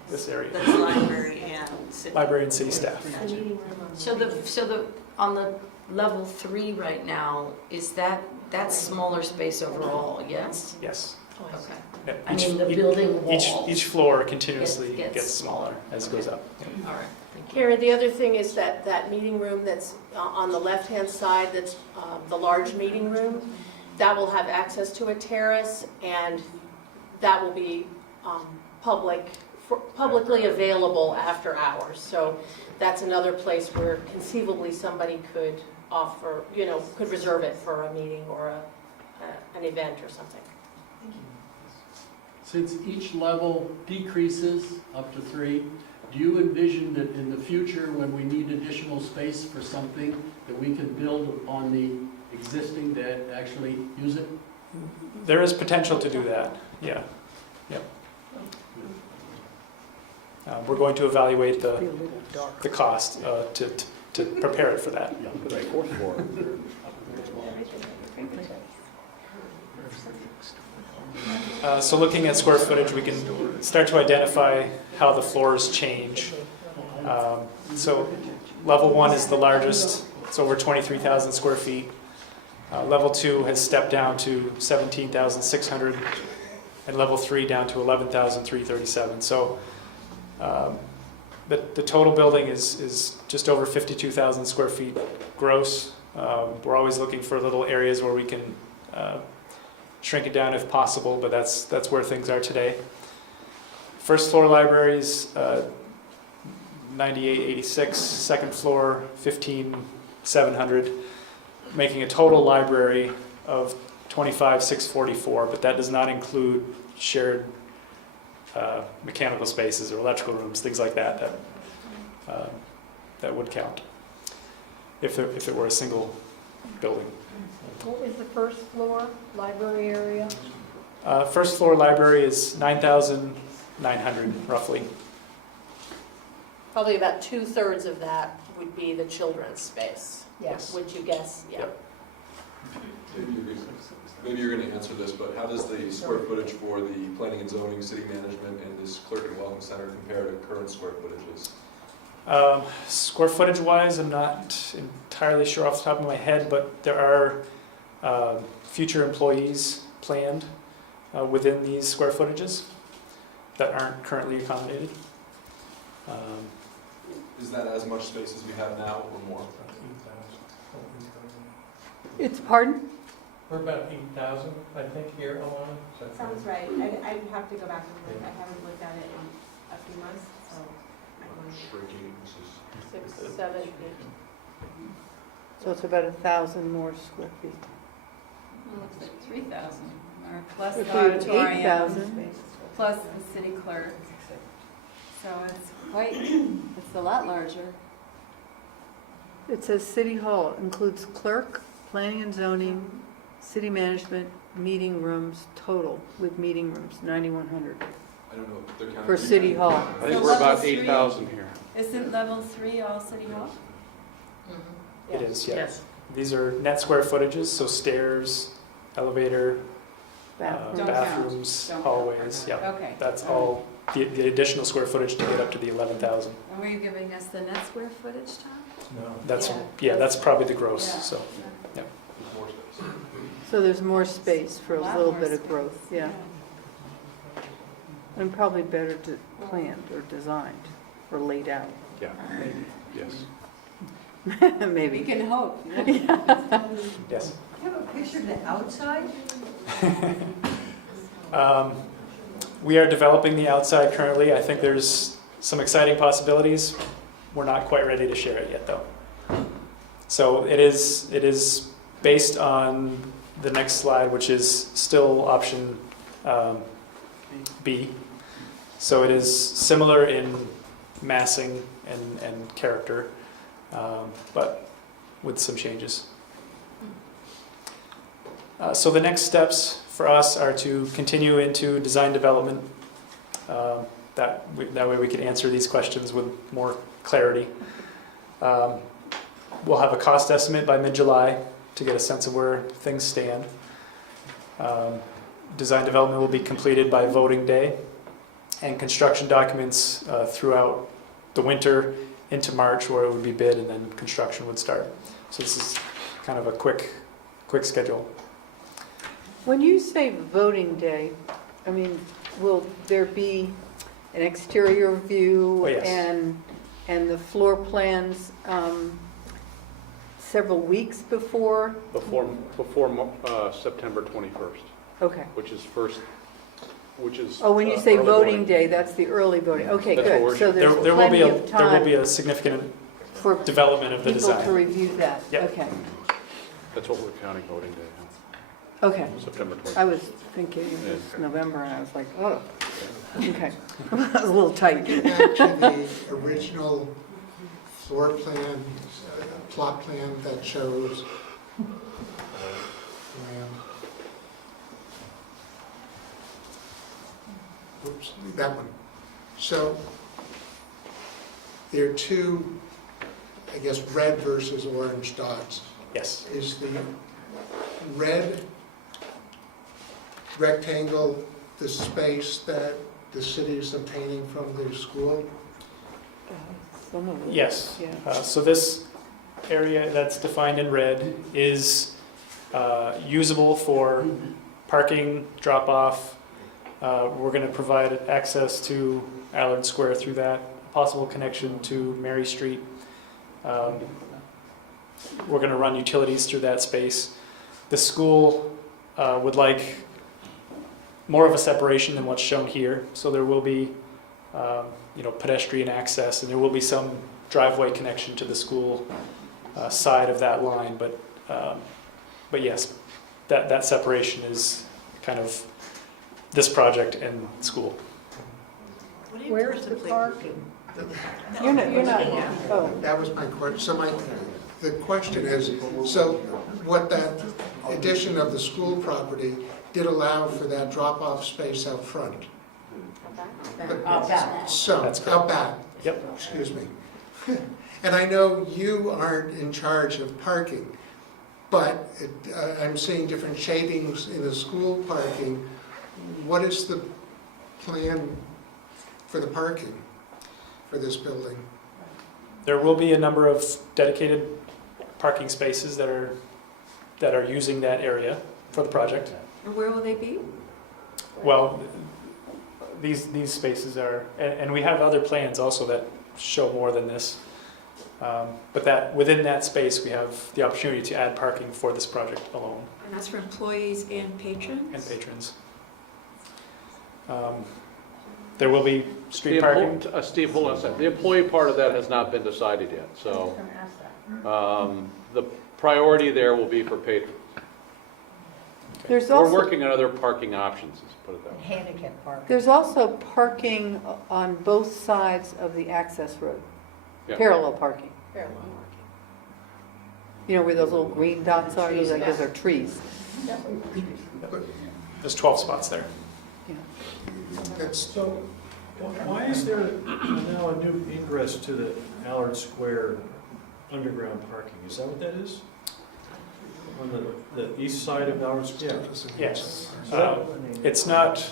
This area. That's library and city. Library and city staff. The meeting room on So the, on the level 3 right now, is that's smaller space overall, yes? Yes. Okay. Yeah, I mean, the building walls. Each floor continuously Gets gets smaller as it goes up. Yeah. All right, thank you. Karen, the other thing is that meeting room that's on the left-hand side, that's the large meeting room, that will have access to a terrace, and that will be publicly available after hours. So that's another place where conceivably somebody could offer, could reserve it for a meeting or an event or something. Since each level decreases up to 3, do you envision that in the future, when we need additional space for something, that we can build upon the existing that actually use it? There is potential to do that, yeah. Yep. We're going to evaluate the cost to prepare it for that. So looking at square footage, we can start to identify how the floors change. So level 1 is the largest, it's over 23,000 square feet. Level 2 has stepped down to 17,600, and level 3 down to 11,337. So The total building is just over 52,000 square feet gross. We're always looking for little areas where we can shrink it down if possible, but that's where things are today. First floor libraries, 9886, second floor 15700, making a total library of 25,644, but that does not include shared mechanical spaces or electrical rooms, things like that would count if it were a single building. What was the first floor library area? First floor library is 9,900 roughly. Probably about 2/3 of that would be the children's space. Yes. Would you guess? Yeah. Yep. Maybe you're going to answer this, but how does the square footage for the planning and zoning, city management, and this clerk and welcome center compare to current square footages? Square footage wise, I'm not entirely sure off the top of my head, but there are future employees planned within these square footages that aren't currently accommodated. Is that as much space as we have now or more? It's, pardon? We're about 8,000, I think, here, Alana. Sounds right. I'd have to go back and look. I haven't looked at it in a few months, so. Shrinking, this is 6, 7, 8. So it's about 1,000 more square feet. Well, looks like 3,000, or plus If the we had auditorium, 8,000. plus the city clerk. So it's quite, it's a lot larger. It says City Hall includes clerk, planning and zoning, city management, meeting rooms, total with meeting rooms, 9,100 I don't know if they're counting. for City Hall. I think So we're about level 8,000 here. Isn't level 3 all city hall? It is, yeah. Yes. These are net square footages, so stairs, elevator, Bathroom. Don't count. bathrooms, Don't count. hallways, yeah. Okay. That's all, the additional square footage to get up to the 11,000. And were you giving us the net square footage, Tom? No. That's, yeah, that's probably the gross, Yeah. so. More space. So there's more space for a Lot little more bit of space. growth, yeah. And probably better planned or designed or laid out, Yeah, yes. We maybe. can hope. Yes. You have a picture of the outside? We are developing the outside currently. I think there's some exciting possibilities. We're not quite ready to share it yet, though. So it is based on the next slide, which is still option B. So it is similar in massing and character, but with some changes. So the next steps for us are to continue into design development. That way we can answer these questions with more clarity. We'll have a cost estimate by mid-July to get a sense of where things stand. Design development will be completed by voting day, and construction documents throughout the winter into March, where it would be bid and then construction would start. So this is kind of a quick schedule. When you say voting day, I mean, will there be an exterior view? Oh, yes. And the floor plans several weeks before? Before September 21st, Okay. which is. Oh, when you say early voting voting. day, that's the early voting. Okay, That's what good. we're- So there's There will be plenty a of there will be time a significant for development of the people to design. review that. Yep. Okay, That's what we're counting voting day, okay. September 21st. I was thinking it was November, and I was like, oh, okay. I was a little tight. Back to the original floor plan, plot plan that shows. Oops, that one. So there are two, I guess, red versus orange dots. Yes. Is the red rectangle the space that the city is obtaining from the school? Some of it. Yes. Yeah. So this area that's defined in red is usable for parking, drop-off. We're going to provide access to Allard Square through that, possible connection to Mary Street. We're going to run utilities through that space. The school would like more of a separation than what's shown here, so there will be pedestrian access, and there will be some driveway connection to the school side of that line, but yes, that separation is kind of this project and school. What do you Where is the contemplate parking? moving? You're not, oh. That was my question. So the question is, so what that addition of the school property did allow for that drop-off space out front? Out back. So, That's correct. out back. Yep. Excuse me. And I know you aren't in charge of parking, but I'm seeing different shadings in the school parking. What is the plan for the parking for this building? There will be a number of dedicated parking spaces that are using that area for the project. And where will they be? Well, these spaces are, and we have other plans also that show more than this. But that within that space, we have the opportunity to add parking for this project alone And that's for employees and patrons? and patrons. There will be street parking. Steve, hold on a second. The employee part of that has not been decided yet, so the priority there will be for patrons. There's We're also, working on other parking options, let's put it that way. Handicap parking. there's also parking on both sides of the access road. Yeah. Parallel parking. Parallel You know where those little green dots are? Those are trees. There's 12 spots there. That's, So, why is there now a new ingress to the Allard Square underground parking? Is that what that is? On the east side of Allard Square? Yes. It's not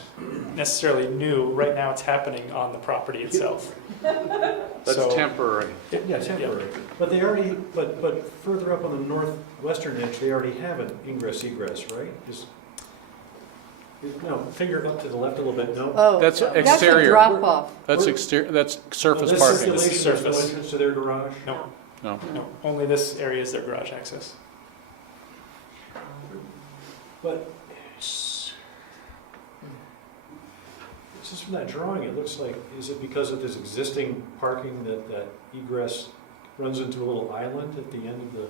necessarily new. Right now, it's happening on the property itself. That's So- temporary. Yeah, temporary. But they already, but further up on the northwestern edge, they already have an ingress egress, right? No, finger up to the left a little bit, no? Oh, That's that's a exterior. drop off. That's exterior, that's surface This parking. This is circulation, there's no surface. entrance to their garage? No, No. no, only this area is their garage access. But just from that drawing, it looks like, is it because of this existing parking that egress runs into a little island at the end of the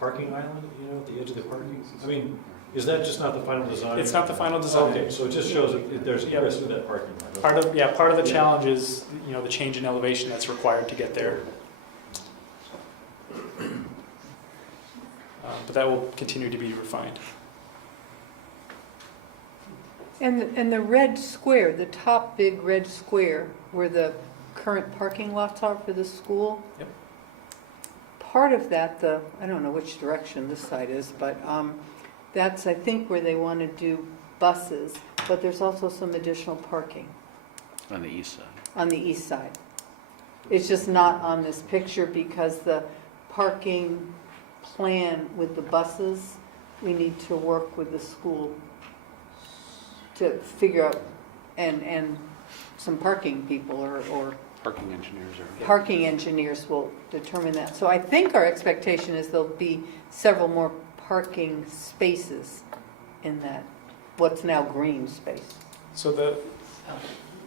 parking island, at the edge of the parking? I mean, is that just not the final design? It's not the final design. Okay, so it just shows that there's Yep. egress through that parking lot. Part of the Yeah. challenge is, the change in elevation that's required to get there. But that will continue to be refined. And the red square, the top big red square where the current parking lots are for the school? Yep. Part of that, I don't know which direction this side is, but that's, I think, where they want to do buses, but there's also some additional parking On the east side. on the east side. It's just not on this picture because the parking plan with the buses, we need to work with the school to figure out, and some parking people or Parking engineers are. parking engineers will determine that. So I think our expectation is there'll be several more parking spaces in that, what's now green space. So the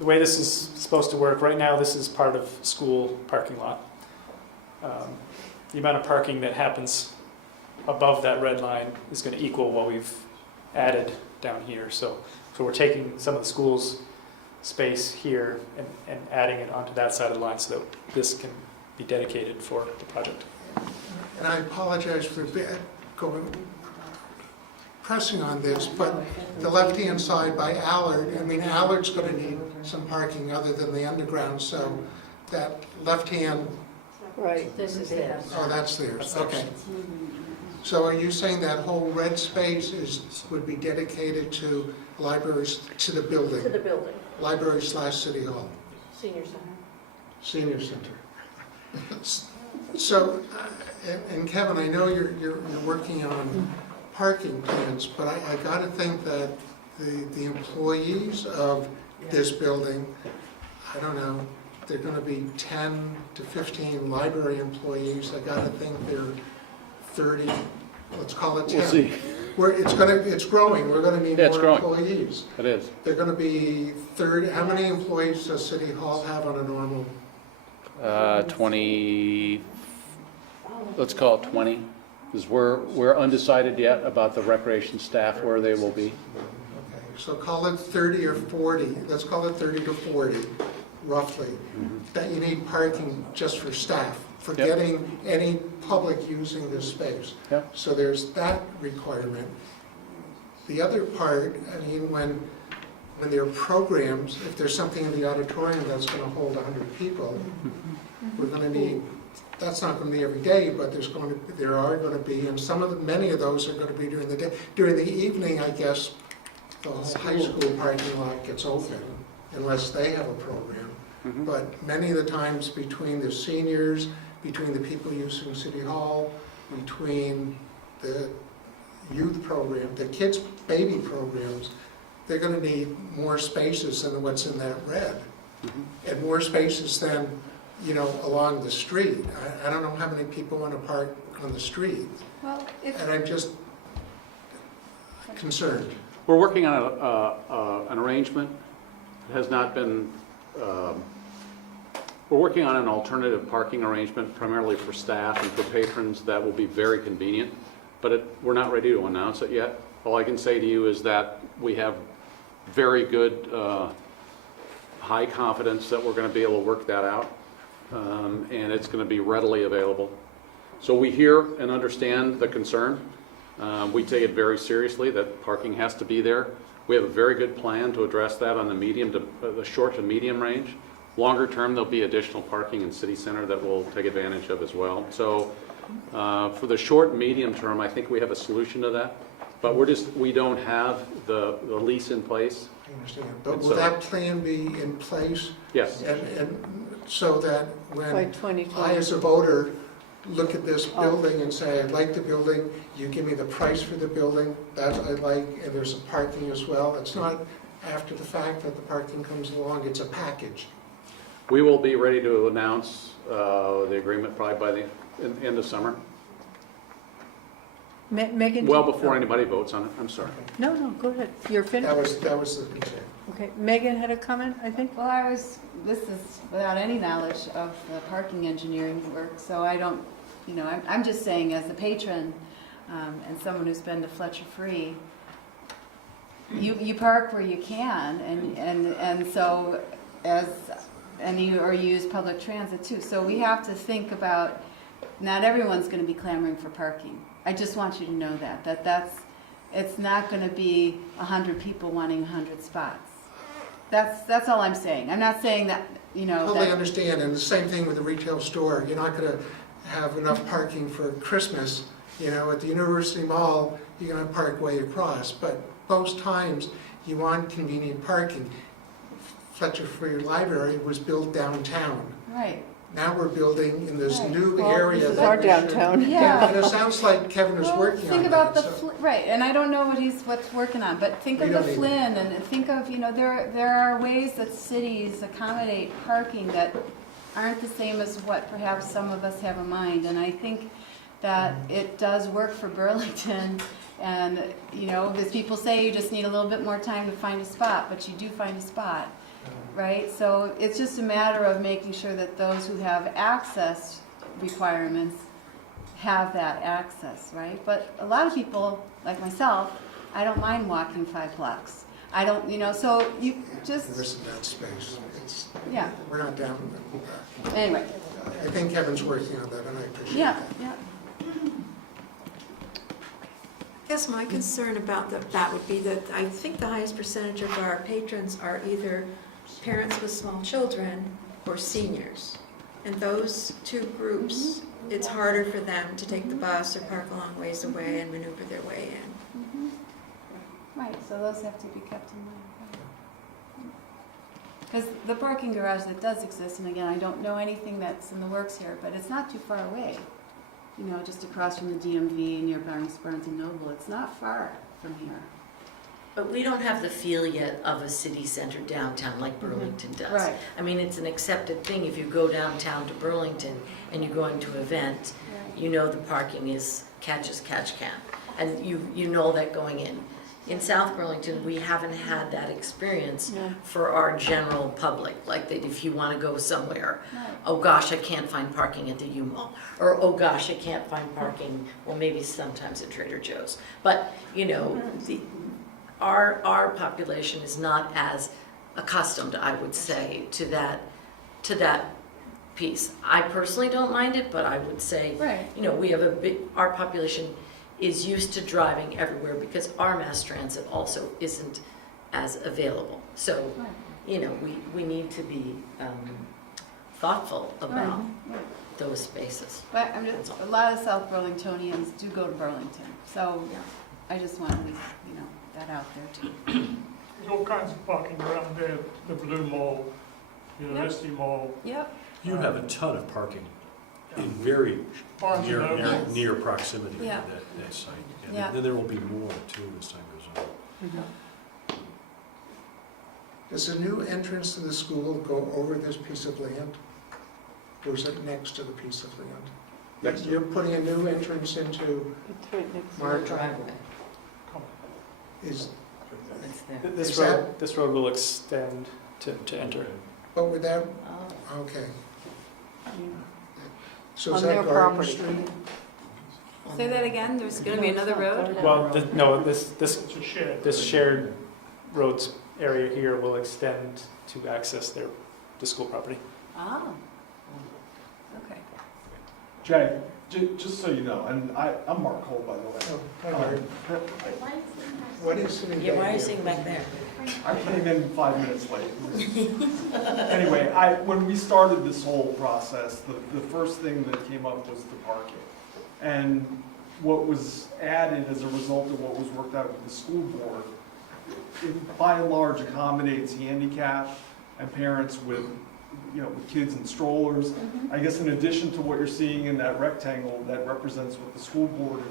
way this is supposed to work, right now, this is part of school parking lot. The amount of parking that happens above that red line is going to equal what we've added down here. So we're taking some of the school's space here and adding it onto that side of the line so that this can be dedicated for the project. and I apologize for pressing on this, but the left-hand side by Allard, Allard's going to need some parking other than the underground, so that left-hand, Right. This is theirs. oh, that's theirs, okay. So are you saying that whole red space would be dedicated to libraries, to the building? To the building, Library/City Hall, senior center. Senior Center. So, and Kevin, I know you're working on parking plans, but I gotta think that the employees of this building, I don't know, there are gonna be 10 to 15 library employees. I gotta think there are 30, let's call it 10. We'll see. It's growing, we're gonna need Yeah, it's more growing. employees. It is. They're gonna be 30, how many employees does City Hall have on a normal? 20, let's call it 20, because we're undecided yet about the recreation staff, where they will be. Okay, so call it 30 or 40, let's call it 30 to 40, roughly, that you need parking just for staff, for Yep. getting any public using this space. Yep. So there's that requirement. The other part, I mean, when there are programs, if there's something in the auditorium that's gonna hold 100 people, we're gonna need, that's not gonna be every day, but there are gonna be, and many of those are gonna be during the day. During the evening, I guess, the whole high school parking lot gets open, unless they have a program. But many of the times between the seniors, between the people using City Hall, between the youth program, the kids' baby programs, they're gonna need more spaces than what's in that red. And more spaces than, along the street. I don't know how many people wanna park on the street, Well, if, and I'm just concerned. We're working on an arrangement. It has not been, we're working on an alternative parking arrangement primarily for staff and for patrons that will be very convenient, but we're not ready to announce it yet. All I can say to you is that we have very good, high confidence that we're going to be able to work that out, and it's going to be readily available. So we hear and understand the concern. We take it very seriously that parking has to be there. We have a very good plan to address that on the short to medium range. Longer term, there'll be additional parking in City Center that we'll take advantage of as well. So for the short and medium term, I think we have a solution to that. But we don't have the lease in place. I understand, but And will so- that plan be in place? Yes. And so that By when 2020. I, as a voter, look at this building and say, I'd like the building, you give me the price for the building, that I like, and there's a parking as well. It's not after the fact that the parking comes along, it's a package. We will be ready to announce the agreement probably by the end of summer. Megan? Well before anybody votes on it. I'm sorry. No, go ahead. You're finished? That was the concern. Okay, Megan had a comment, I think? well, this is without any knowledge of the parking engineering work, so I don't, I'm just saying as a patron and someone who's been to Fletcher Free, you park where you can, and so you use public transit too. So we have to think about, not everyone's going to be clamoring for parking. I just want you to know it's not going to be 100 people wanting 100 spots. That's all I'm saying. I'm not saying that, Totally understand, and the same thing with the retail store. You're not gonna have enough parking for Christmas, at the University Mall, you're gonna park way across, but most times you want convenient parking. Fletcher Free Library was built downtown. Right. Now we're building in this Right. new Well, area. this is that our we should- downtown. Yeah. And it sounds like Kevin is Well, working on that. think about so- right, and I don't know what's working on, but think We of the don't either. Flynn, and think of, there are ways that cities accommodate parking that aren't the same as what perhaps some of us have in mind, and I think that it does work for Burlington, and, as people say, you just need a little bit more time to find a spot, but you do find a spot. Right, so it's just a matter of making sure that those who have access requirements have that access, right? But a lot of people, like myself, I don't mind walking 5 blocks. I don't, so you There just, isn't that space. yeah, We're not down. anyway, I think Kevin's working on that, and I appreciate yeah, that. yeah. I guess my concern about that would be that I think the highest percentage of our patrons are either parents with small children or seniors. And those two groups, it's harder for them to take the bus or park a long ways away and maneuver their way in. Mhm. Right, so those have to be kept in mind. Because the parking garage that does exist, and again, I don't know anything that's in the works here, but it's not too far away. Just across from the DMV near Barnes and Noble. It's not far from here. But we don't have the feel yet of a city center downtown like Burlington does. Right. I mean, it's an accepted thing. If you go downtown to Burlington and you're going to an event, you know the parking is catch as catch can. And you know that going in. In South Burlington, we haven't had that experience for our general public. Like that if you want to go somewhere, oh gosh, I can't find parking at the U-Mall. Or oh gosh, I can't find parking, well maybe sometimes at Trader Joe's. But, you know, our population is not as accustomed, I would say, to that piece. I personally don't mind it, but I would say, you know, we have our population is used to driving everywhere because our mass transit also isn't as available. So, you know, we need to be thoughtful about those spaces. But a lot of South Burlingtonians do go to Burlington, so I just want to leave, you know, that out there too. There's all kinds of parking around there, the Blue Mall, University Mall. Yep. You have a ton of parking in very near proximity to that site. And then there will be more too as time goes on. Does the new entrance to the school go over this piece of land? Or is it next to the piece of land? You're putting a new entrance into Mark Driveway. Is, This road will extend to enter. but with that, okay. So is On that their Garden property. Street? Say that again, there's going to be another road? Well, this shared roads area here will extend to access the school property. Oh. Okay. Jay, just so you know, and I'm Mark Cole, by the way. Oh, hi, Mark. What is sitting back Why are you here? sitting back there? I came in 5 minutes late. Anyway, when we started this whole process, the first thing that came up was the parking. And what was added as a result of what was worked out with the school board, it by and large accommodates handicap and parents with kids in strollers. I guess in addition to what you're seeing in that rectangle that represents what the school board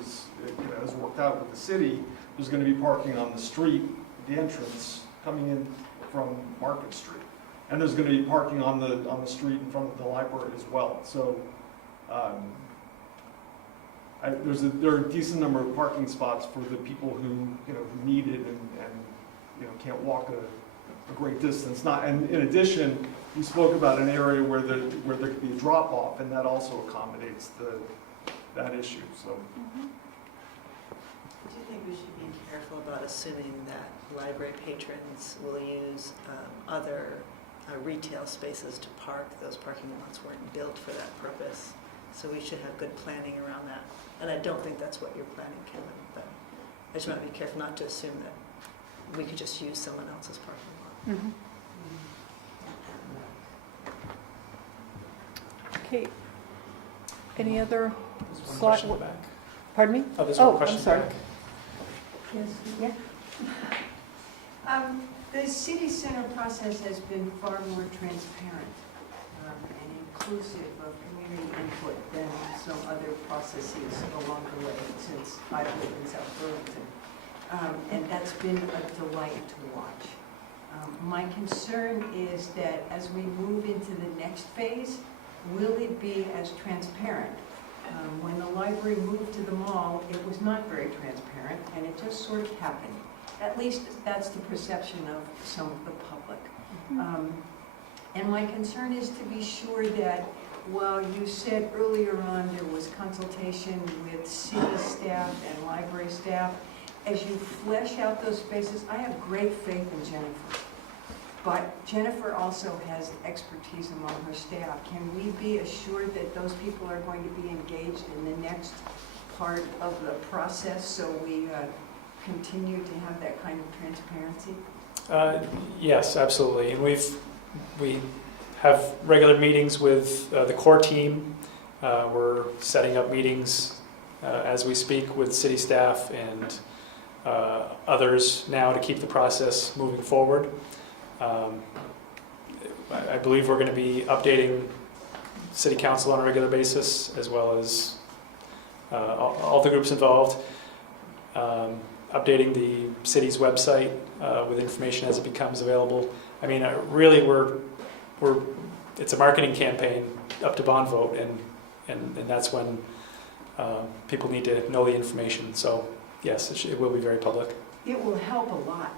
has worked out with the city, there's going to be parking on the street, the entrance coming in from Market Street. And there's going to be parking on the street in front of the library as well. So there are a decent number of parking spots for the people who need it and can't walk a great distance. And in addition, you spoke about an area where there could be a drop off, and that also accommodates that issue. So. Do you think we should be careful about assuming that library patrons will use other retail spaces to park? Those parking lots weren't built for that purpose, so we should have good planning around that. And I don't think that's what you're planning, Kevin, but I just want to be careful not to assume that we could just use someone else's parking lot. Okay. Any other There's one slide? question in the back. Pardon me? Oh, there's one I'm question in the sorry. back. Yes, yeah. The city center process has been far more transparent and inclusive of community input than some other processes along the way since I've lived in South Burlington. And that's been a delight to watch. My concern is that as we move into the next phase, will it be as transparent? When the library moved to the mall, it was not very transparent, and it just sort of happened. At least that's the perception of some of the public. And my concern is to be sure that while you said earlier on there was consultation with city staff and library staff, as you flesh out those spaces, I have great faith in Jennifer. But Jennifer also has expertise among her staff. Can we be assured that those people are going to be engaged in the next part of the process so we continue to have that kind of transparency? Yes, absolutely. And we have regular meetings with the core team. We're setting up meetings as we speak with city staff and others now to keep the process moving forward. I believe we're going to be updating city council on a regular basis, as well as all the groups involved. updating the city's website with information as it becomes available. I mean, really, it's a marketing campaign up to bond vote, and that's when people need to know the information. So yes, it will be very public. It will help a lot.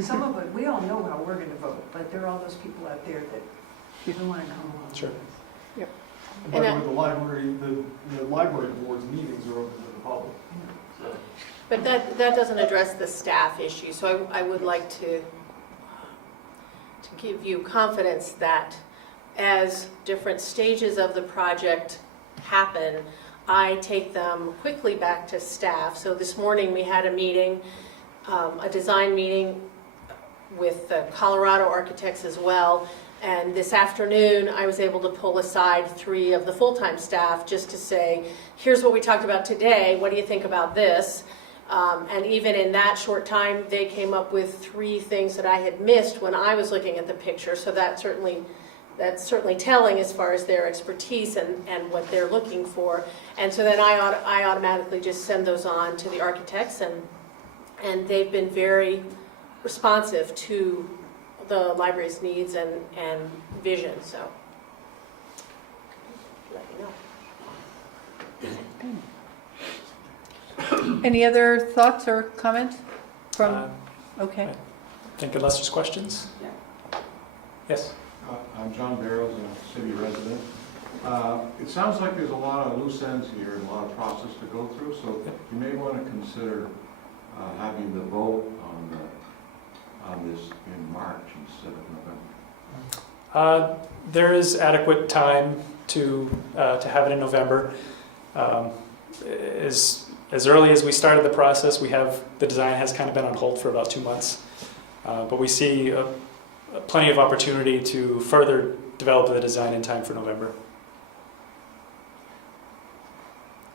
Some of it, we all know how we're going to vote, but there are all those people out there that even want to come along. Sure. But with the library board's meetings are open to the public. So. But that doesn't address the staff issue, so I would like to give you confidence that as different stages of the project happen, I take them quickly back to staff. So this morning we had a meeting, a design meeting with the Colorado architects as well. And this afternoon, I was able to pull aside 3 of the full-time staff just to say, here's what we talked about today. What do you think about this? And even in that short time, they came up with 3 things that I had missed when I was looking at the picture. So that's certainly telling as far as their expertise and what they're looking for. And so then I automatically just send those on to the architects, and they've been very responsive to the library's needs and vision, so let you know. Any other thoughts or comments from, okay. I think unless there's questions? Yeah. Yes? I'm John Barrows, a city resident. It sounds like there's a lot of loose ends here and a lot of process to go through, so you may want to consider having the vote on this in March instead of November. There is adequate time to have it in November. As early as we started the process, the design has kind of been on hold for about 2 months, but we see plenty of opportunity to further develop the design in time for November.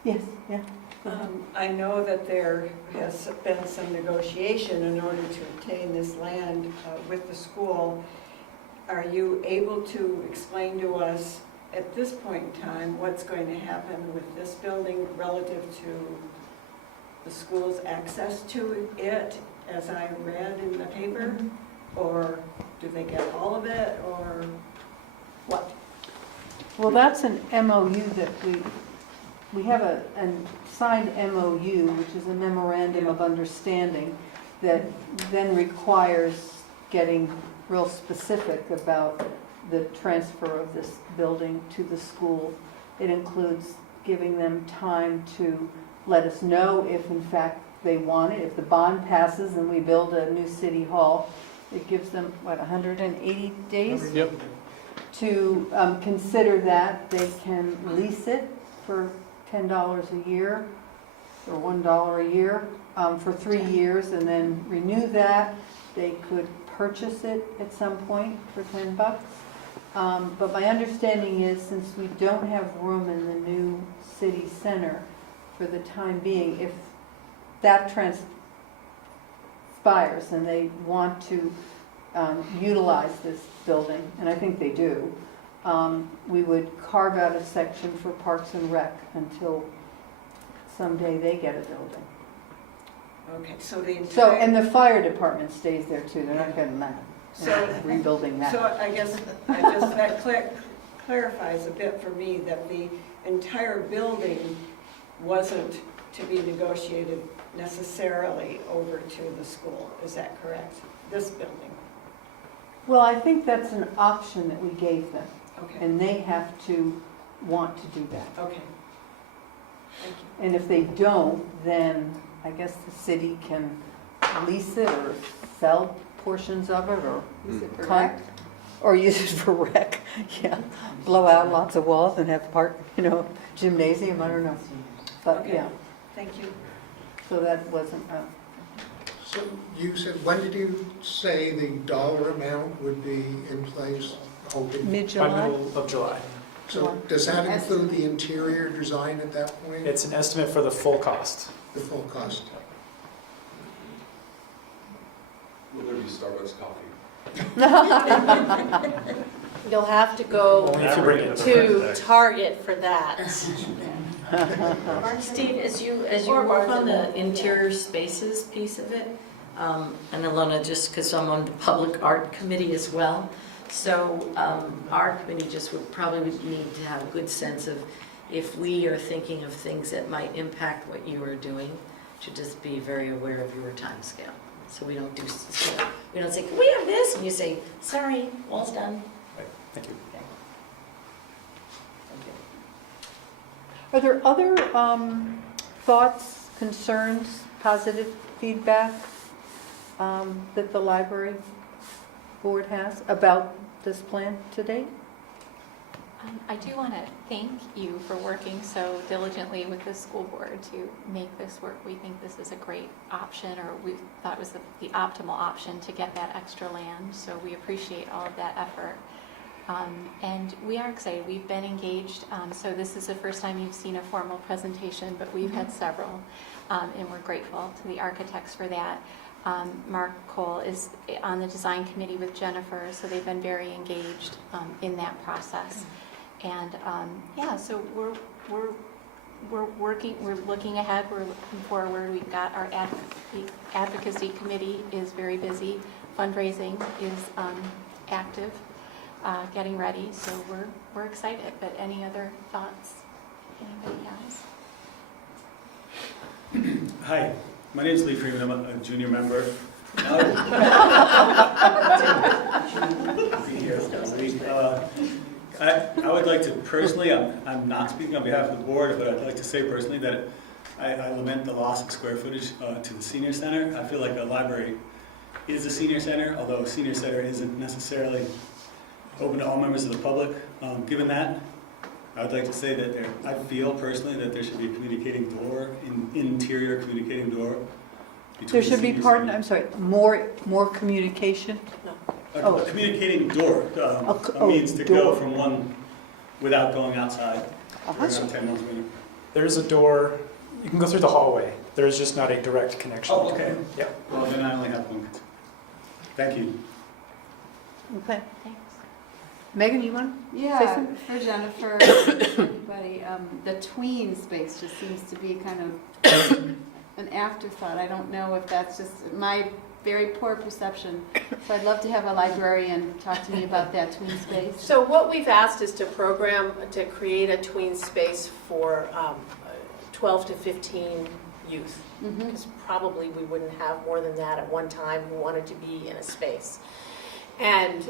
Yes, yeah. I know that there has been some negotiation in order to obtain this land with the school. Are you able to explain to us at this point in time what's going to happen with this building relative to the school's access to it, as I read in the paper? Or do they get all of it, or what? Well, that's an MOU that we have a signed MOU, which is a memorandum of understanding that then requires getting real specific about the transfer of this building to the school. It includes giving them time to let us know if in fact they want it. If the bond passes and we build a new city hall, it gives them, 180 days? Yep. To consider that. They can lease it for $10 a year or $1 a year for 3 years and then renew that. They could purchase it at some point for $10. But my understanding is, since we don't have room in the new city center for the time being, if that transpires and they want to utilize this building, and I think they do, we would carve out a section for Parks and Rec until someday they get a building. Okay, so the entire... So, and the fire department stays there too, they're not getting that, So, rebuilding that. So I guess that clarifies a bit for me that the entire building wasn't to be negotiated necessarily over to the school. Is that correct? This building? Well, I think that's an option that we gave them. Okay. And they have to want to do that. Okay. Thank you. And if they don't, then I guess the city can lease it or sell portions of it or Use it for cut. rec? Or use it for rec, yeah. Blow out lots of walls and have gymnasium, I don't know. But, Okay. yeah, Thank you. so that wasn't, So you said, when did you say the dollar amount would be in place? Hoping. By mid-July? middle of July. So does that include the interior design at that point? It's an estimate for the full cost. The full cost? Will there be Starbucks coffee? You'll have to go Only if you bring it. to Target for that. Steve, as you Or work on the Barnes & Noble. interior spaces piece of it, and Alona, just because I'm on the public art committee as well, so our committee just probably would need to have a good sense of if we are thinking of things that might impact what you are doing, to just be very aware of your time scale. So we don't we don't say, can we have this? And you say, sorry, wall's done. Thank you. Are there other thoughts, concerns, positive feedback that the library board has about this plan to date? I do want to thank you for working so diligently with the school board to make this work. We think this is a great option, or we thought it was the optimal option to get that extra land. So we appreciate all of that effort. And we are excited. We've been engaged. So this is the first time you've seen a formal presentation, but we've had several. And we're grateful to the architects for that. Mark Cole is on the design committee with Jennifer, so they've been very engaged in that process. And yeah, so we're working, we're looking ahead, we're looking forward. We've got our advocacy committee is very busy. Fundraising is active, getting ready. So we're excited. But any other thoughts anybody has? Hi, my name is Lee Freeman. I'm a junior member. I would like to personally, I'm not speaking on behalf of the board, but I'd like to say personally that I lament the loss of square footage to the senior center. I feel like a library is a senior center, although a senior center isn't necessarily open to all members of the public. Given that, I would like to say that I feel personally that there should be a communicating door, interior communicating door. There should be, pardon, I'm sorry, more communication? A communicating door, a means to go from one without going outside. During our 10 months winter. There's a door, you can go through the hallway. There's just not a direct connection. Oh, okay. Yeah. Well, then I only have one. Thank you. Okay. Megan, you want to say Yeah, something? for Jennifer, everybody, the tween space just seems to be kind of an afterthought. I don't know if that's just my very poor perception. So I'd love to have a librarian talk to me about that tween space. So what we've asked is to create a tween space for 12 to 15 youth. Because probably we wouldn't have more than that at one time who wanted to be in a space. And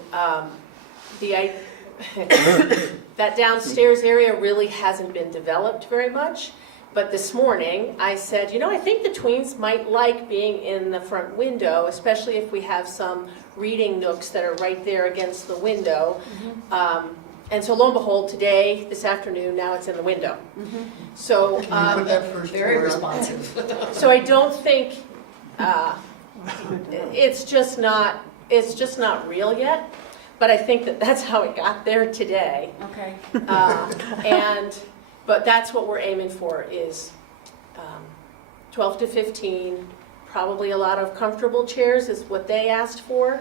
that downstairs area really hasn't been developed very much. But this morning, I said, I think the tweens might like being in the front window, especially if we have some reading nooks that are right there against the window. And so lo and behold, this afternoon, now it's in the window. So Can you put that first Very word up? responsive. so I don't think it's just not real yet. But I think that's how it got there today. Okay. But that's what we're aiming for is 12 to 15, probably a lot of comfortable chairs is what they asked for.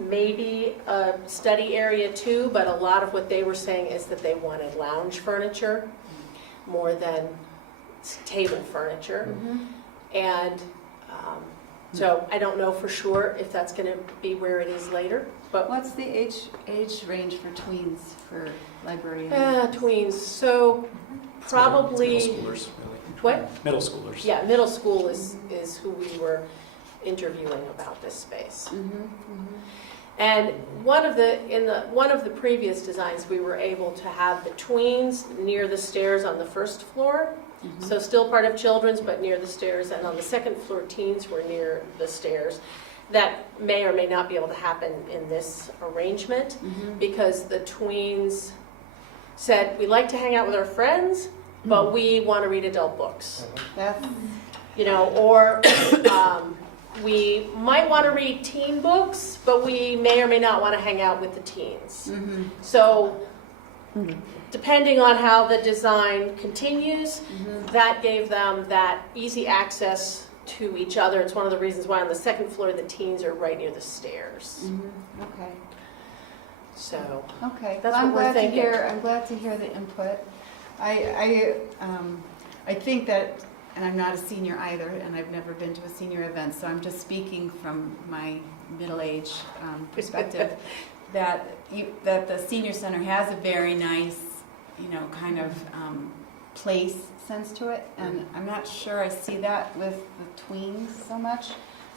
Maybe a study area too, but a lot of what they were saying is that they wanted lounge furniture more than table furniture. And so I don't know for sure if that's going to be where it is later. But What's the age range for tweens for librarians? Tweens. So probably Middle schoolers, really. what? Middle schoolers. Yeah, middle school is who we were interviewing about this space. And one of the previous designs, we were able to have the tweens near the stairs on the first floor. So still part of children's, but near the stairs. And on the second floor, teens were near the stairs. That may or may not be able to happen in this arrangement because the tweens said, we like to hang out with our friends, but we want to read adult books. That's Or we might want to read teen books, but we may or may not want to hang out with the teens. So depending on how the design continues, that gave them that easy access to each other. It's one of the reasons why on the second floor the teens are right near the stairs. Okay. So, Okay, That's well, I'm what we're glad to thinking. hear, I'm glad to hear the input. I think that, and I'm not a senior either, and I've never been to a senior event, so I'm just speaking from my middle-age perspective, that the senior center has a very nice, kind of place sense to it, and I'm not sure I see that with the tweens so much.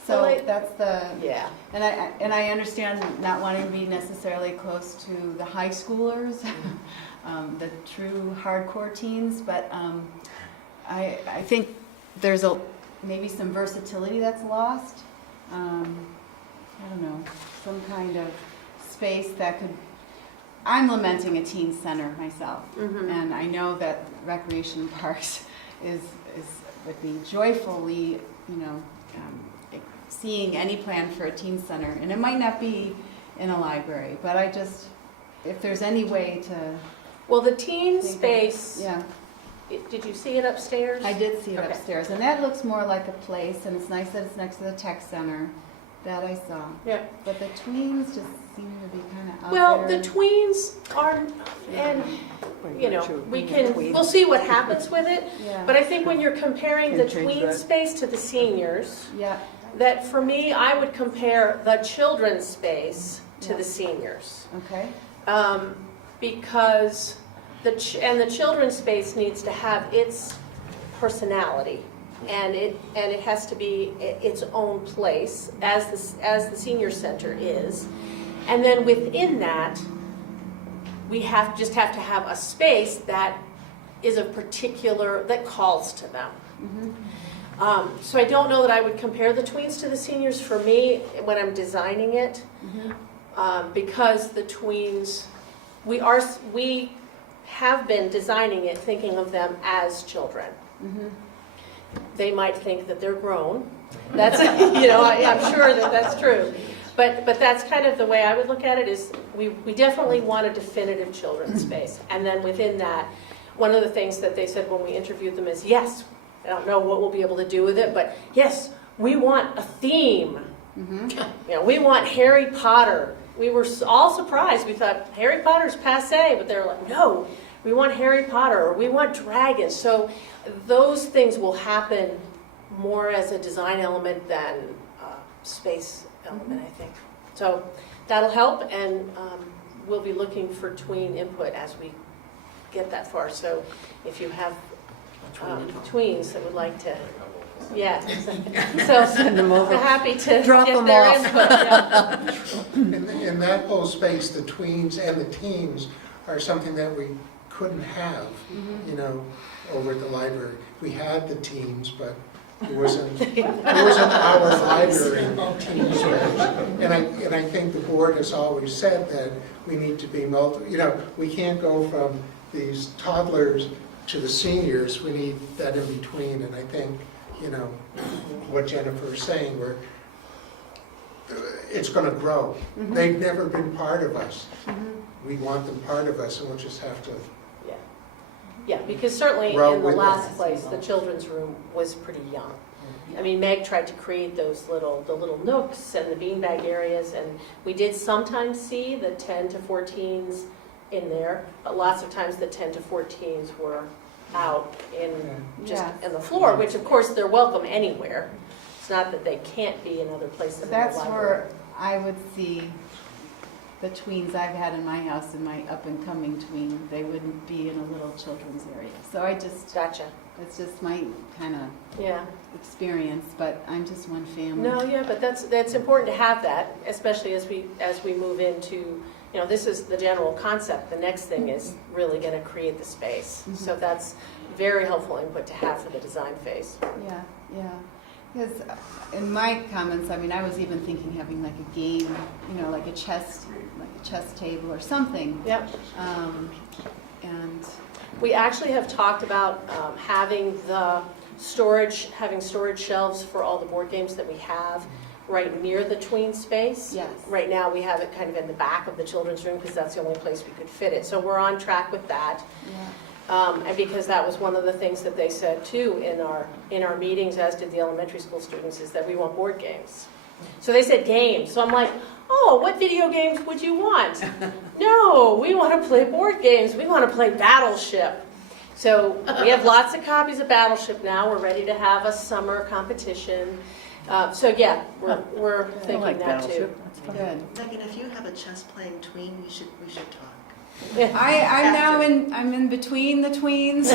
So Well, that's the, yeah. and I understand not wanting to be necessarily close to the high schoolers, the true hardcore teens, but I think there's maybe some versatility that's lost. I don't know, some kind of space that could. I'm lamenting a teen center myself, and I know that Recreation Parks would be joyfully, seeing any plan for a teen center, and it might not be in a library, but if there's any way to. Well, the teen space, Yeah, did you see it upstairs? I did see it Okay. upstairs, and that looks more like a place, and it's nice that it's next to the tech center. That I saw. Yeah. But the tweens just seem to be kind of out Well, there. the tweens are, and, we'll see what happens with it. Yeah. But I think when you're comparing the tween space to the seniors, Yeah. that for me, I would compare the children's space to the seniors. Okay. Because the children's space needs to have its personality. And it has to be its own place, as the senior center is. And then within that, we just have to have a space that is that calls to them. So I don't know that I would compare the tweens to the seniors for me when I'm designing it, because the tweens, we have been designing it thinking of them as children. They might think that they're grown. That's, I'm sure that's true. But that's kind of the way I would look at it, is we definitely want a definitive children's space. And then within that, one of the things that they said when we interviewed them is, yes, I don't know what we'll be able to do with it, but yes, we want a theme. We want Harry Potter. We were all surprised. We thought Harry Potter's passé, but they're like, no, we want Harry Potter, or we want dragons. So those things will happen more as a design element than a space element, I think. So that'll help, and we'll be looking for tween input as we get that far. So if you have tweens that would like to, so Send them over. we're happy to Drop get them their off. input. Yeah. In that whole space, the tweens and the teens are something that we couldn't have, over at the library. We had the teens, but it wasn't our library teen space. And I think the board has always said that we need to be we can't go from these toddlers to the seniors. We need that in between, and I think, what Jennifer is saying, it's going to grow. They've never been part of us. We want them part of us, and we'll just have to. Yeah, because certainly Grow in the with last them. place, the children's room was pretty young. I mean, Meg tried to create the little nooks and the beanbag areas, and we did sometimes see the 10 to 14s in there, but lots of times the 10 to 14s were out in the floor, which of course they're welcome anywhere. It's not that they can't be in other places in the That's library. where I would see the tweens I've had in my house, and my up-and-coming tween, they wouldn't be in a little children's area. So I just, Gotcha. it's just my kind of Yeah. experience, but I'm just one family. No, yeah, but that's important to have that, especially as we move into, this is the general concept. The next thing is really going to create the space. So that's very helpful input to have for the design phase. Yeah. Because in my comments, I was even thinking having like a game, like a chess table or something. Yep. And We actually have talked about having storage shelves for all the board games that we have right near the tween space. Yes. Right now, we have it kind of in the back of the children's room because that's the only place we could fit it. So we're on track with that. yeah. And because that was one of the things that they said too in our meetings, as did the elementary school students, is that we want board games. So they said games. So I'm like, oh, what video games would you want? No, we want to play board games. We want to play Battleship. So we have lots of copies of Battleship now. We're ready to have a summer competition. So yeah, we're thinking that too. Good. Megan, if you have a chess playing tween, we should talk. I'm in between the tweens.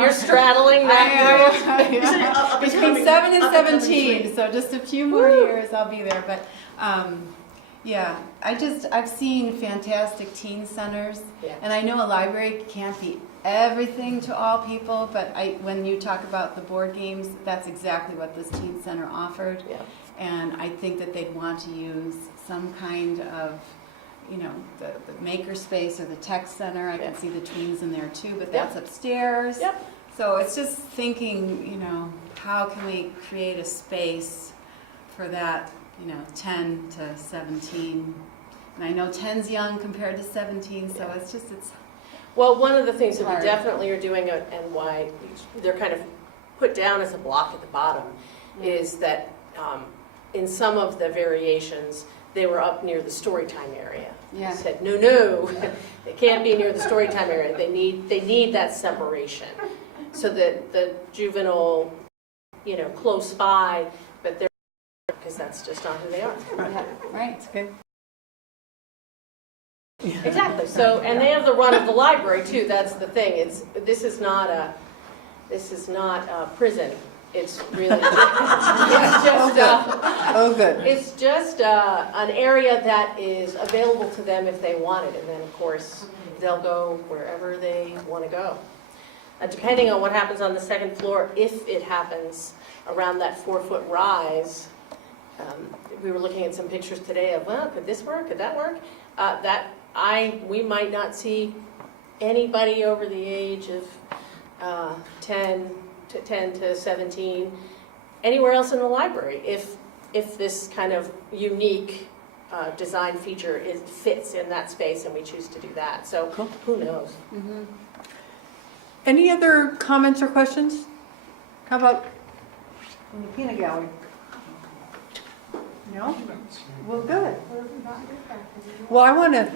You're straddling that. Between 7 and 17, so just a few more years I'll be there. But yeah, I've seen fantastic teen centers, and I know a library can't be everything to all people, but when you talk about the board games, that's exactly what this teen center offered. Yeah. And I think that they'd want to use some kind of, the maker space or the tech center. I can see the tweens in there too, but that's upstairs. Yep. So it's just thinking, how can we create a space for that, 10 to 17. And I know 10's young compared to 17, so it's well, one of the things that we hard. definitely are doing, and why they're kind of put down as a block at the bottom, is that in some of the variations, they were up near the storytime area. Yeah. We said, no, they can't be near the storytime area. They need that separation, so that the juvenile, close by, but they're, because that's just not who they are. Right. Okay. Exactly. So, and they have the run of the library too. That's the thing. This is not a prison. It's really it's just an area that is available to them if they want it, and then of course they'll go wherever they want to go. Depending on what happens on the second floor, if it happens around that 4-foot rise, we were looking at some pictures today of, well, could this work? Could that work? We might not see anybody over the age of 10 to 17 anywhere else in the library if this kind of unique design feature fits in that space and we choose to do that. So who knows? Mm-hmm. Any other comments or questions? How about in the peanut gallery? No? Well, good. Well, I want to,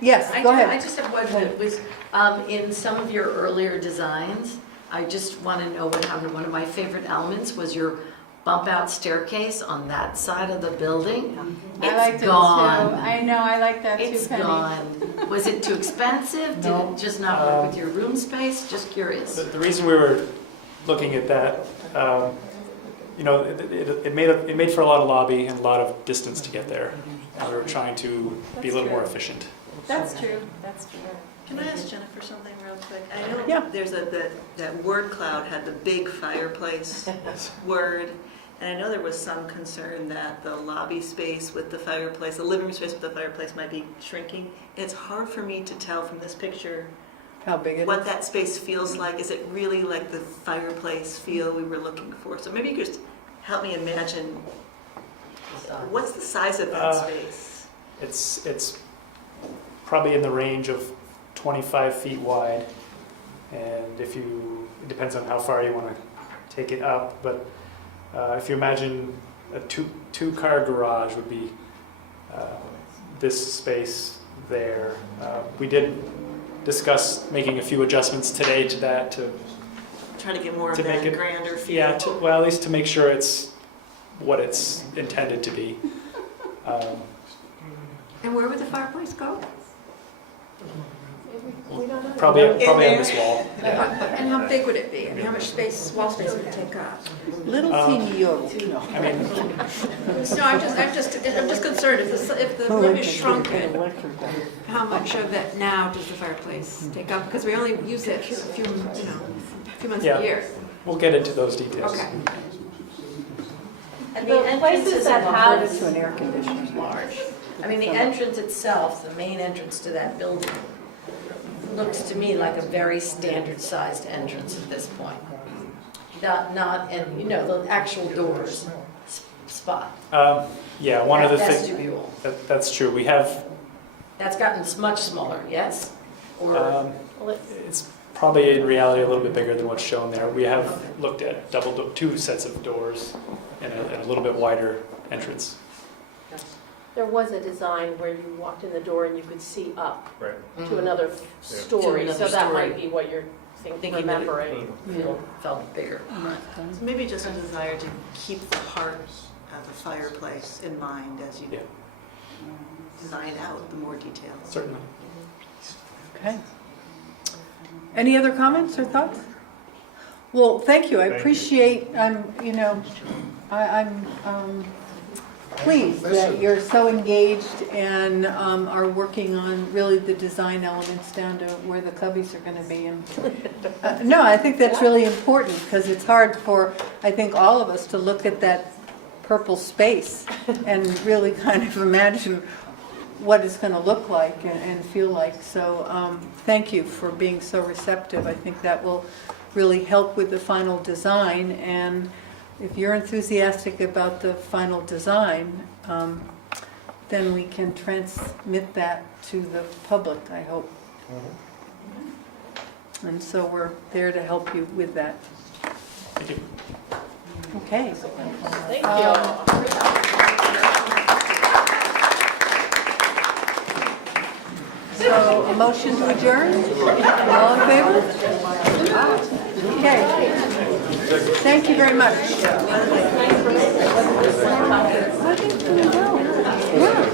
yes, go ahead. I just have one that was, in some of your earlier designs, I just want to know what happened. One of my favorite elements was your bump out staircase on that side of the building. I liked it too. I know, I like that too, It's Penny. gone. Was it too expensive? Did it just not work with your room space? Just curious. The reason we were looking at that, it made for a lot of lobby and a lot of distance to get there. And we were trying to be a little more efficient. That's true. That's true. Can I ask Jennifer something real quick? I know there's that word cloud had the big fireplace word, and I know there was some concern that the lobby space with the fireplace, the living room space with the fireplace might be shrinking. It's hard for me to tell from this picture how big it what is. that space feels like. Is it really like the fireplace feel we were looking for? So maybe you could just help me imagine what's the size of that space? It's probably in the range of 25 feet wide, and it depends on how far you want to take it up, but if you imagine a two-car garage would be this space there. We did discuss making a few adjustments today to that to try to get more of make that it grander feel. Yeah, well, at least to make sure it's what it's intended to be. And where would the fireplace go? Probably on this wall. And how big would it be? And how much wall space would it take up? Little teeny yodel. I mean, No, I'm just concerned if the room is shrunken, how much of it now does the fireplace take up? Because we only use it a few months a year. We'll get into those details. Okay. And the entrances that have to an air conditioner is large. I mean, the entrance itself, the main entrance to that building, looks to me like a very standard-sized entrance at this point. The actual doors spot. Yeah, one of the things. Vestibule. That's true. We have. That's gotten much smaller, yes? Or It's probably in reality a little bit bigger than what's shown there. We have looked at two sets of doors and a little bit wider entrance. There was a design where you walked in the door and you could see up Right. to another story, To so another that story. might be what you're Thinking that it remembering. felt bigger. So maybe just a desire to keep the heart of the fireplace in mind as you design out the more details. Certainly. Okay. Any other comments or thoughts? Well, thank you. I appreciate, I'm pleased that you're so engaged and are working on really the design elements down to where the cubbies are going to be. And no, I think that's really important because it's hard for, I think, all of us to look at that purple space and really kind of imagine what it's going to look like and feel like. So thank you for being so receptive. I think that will really help with the final design. And if you're enthusiastic about the final design, then we can transmit that to the public, I hope. And so we're there to help you with that. Thank you. Okay. Thank you. So a motion to adjourn? All in favor? Okay. Thank you very much. I think we're gonna go. Yeah.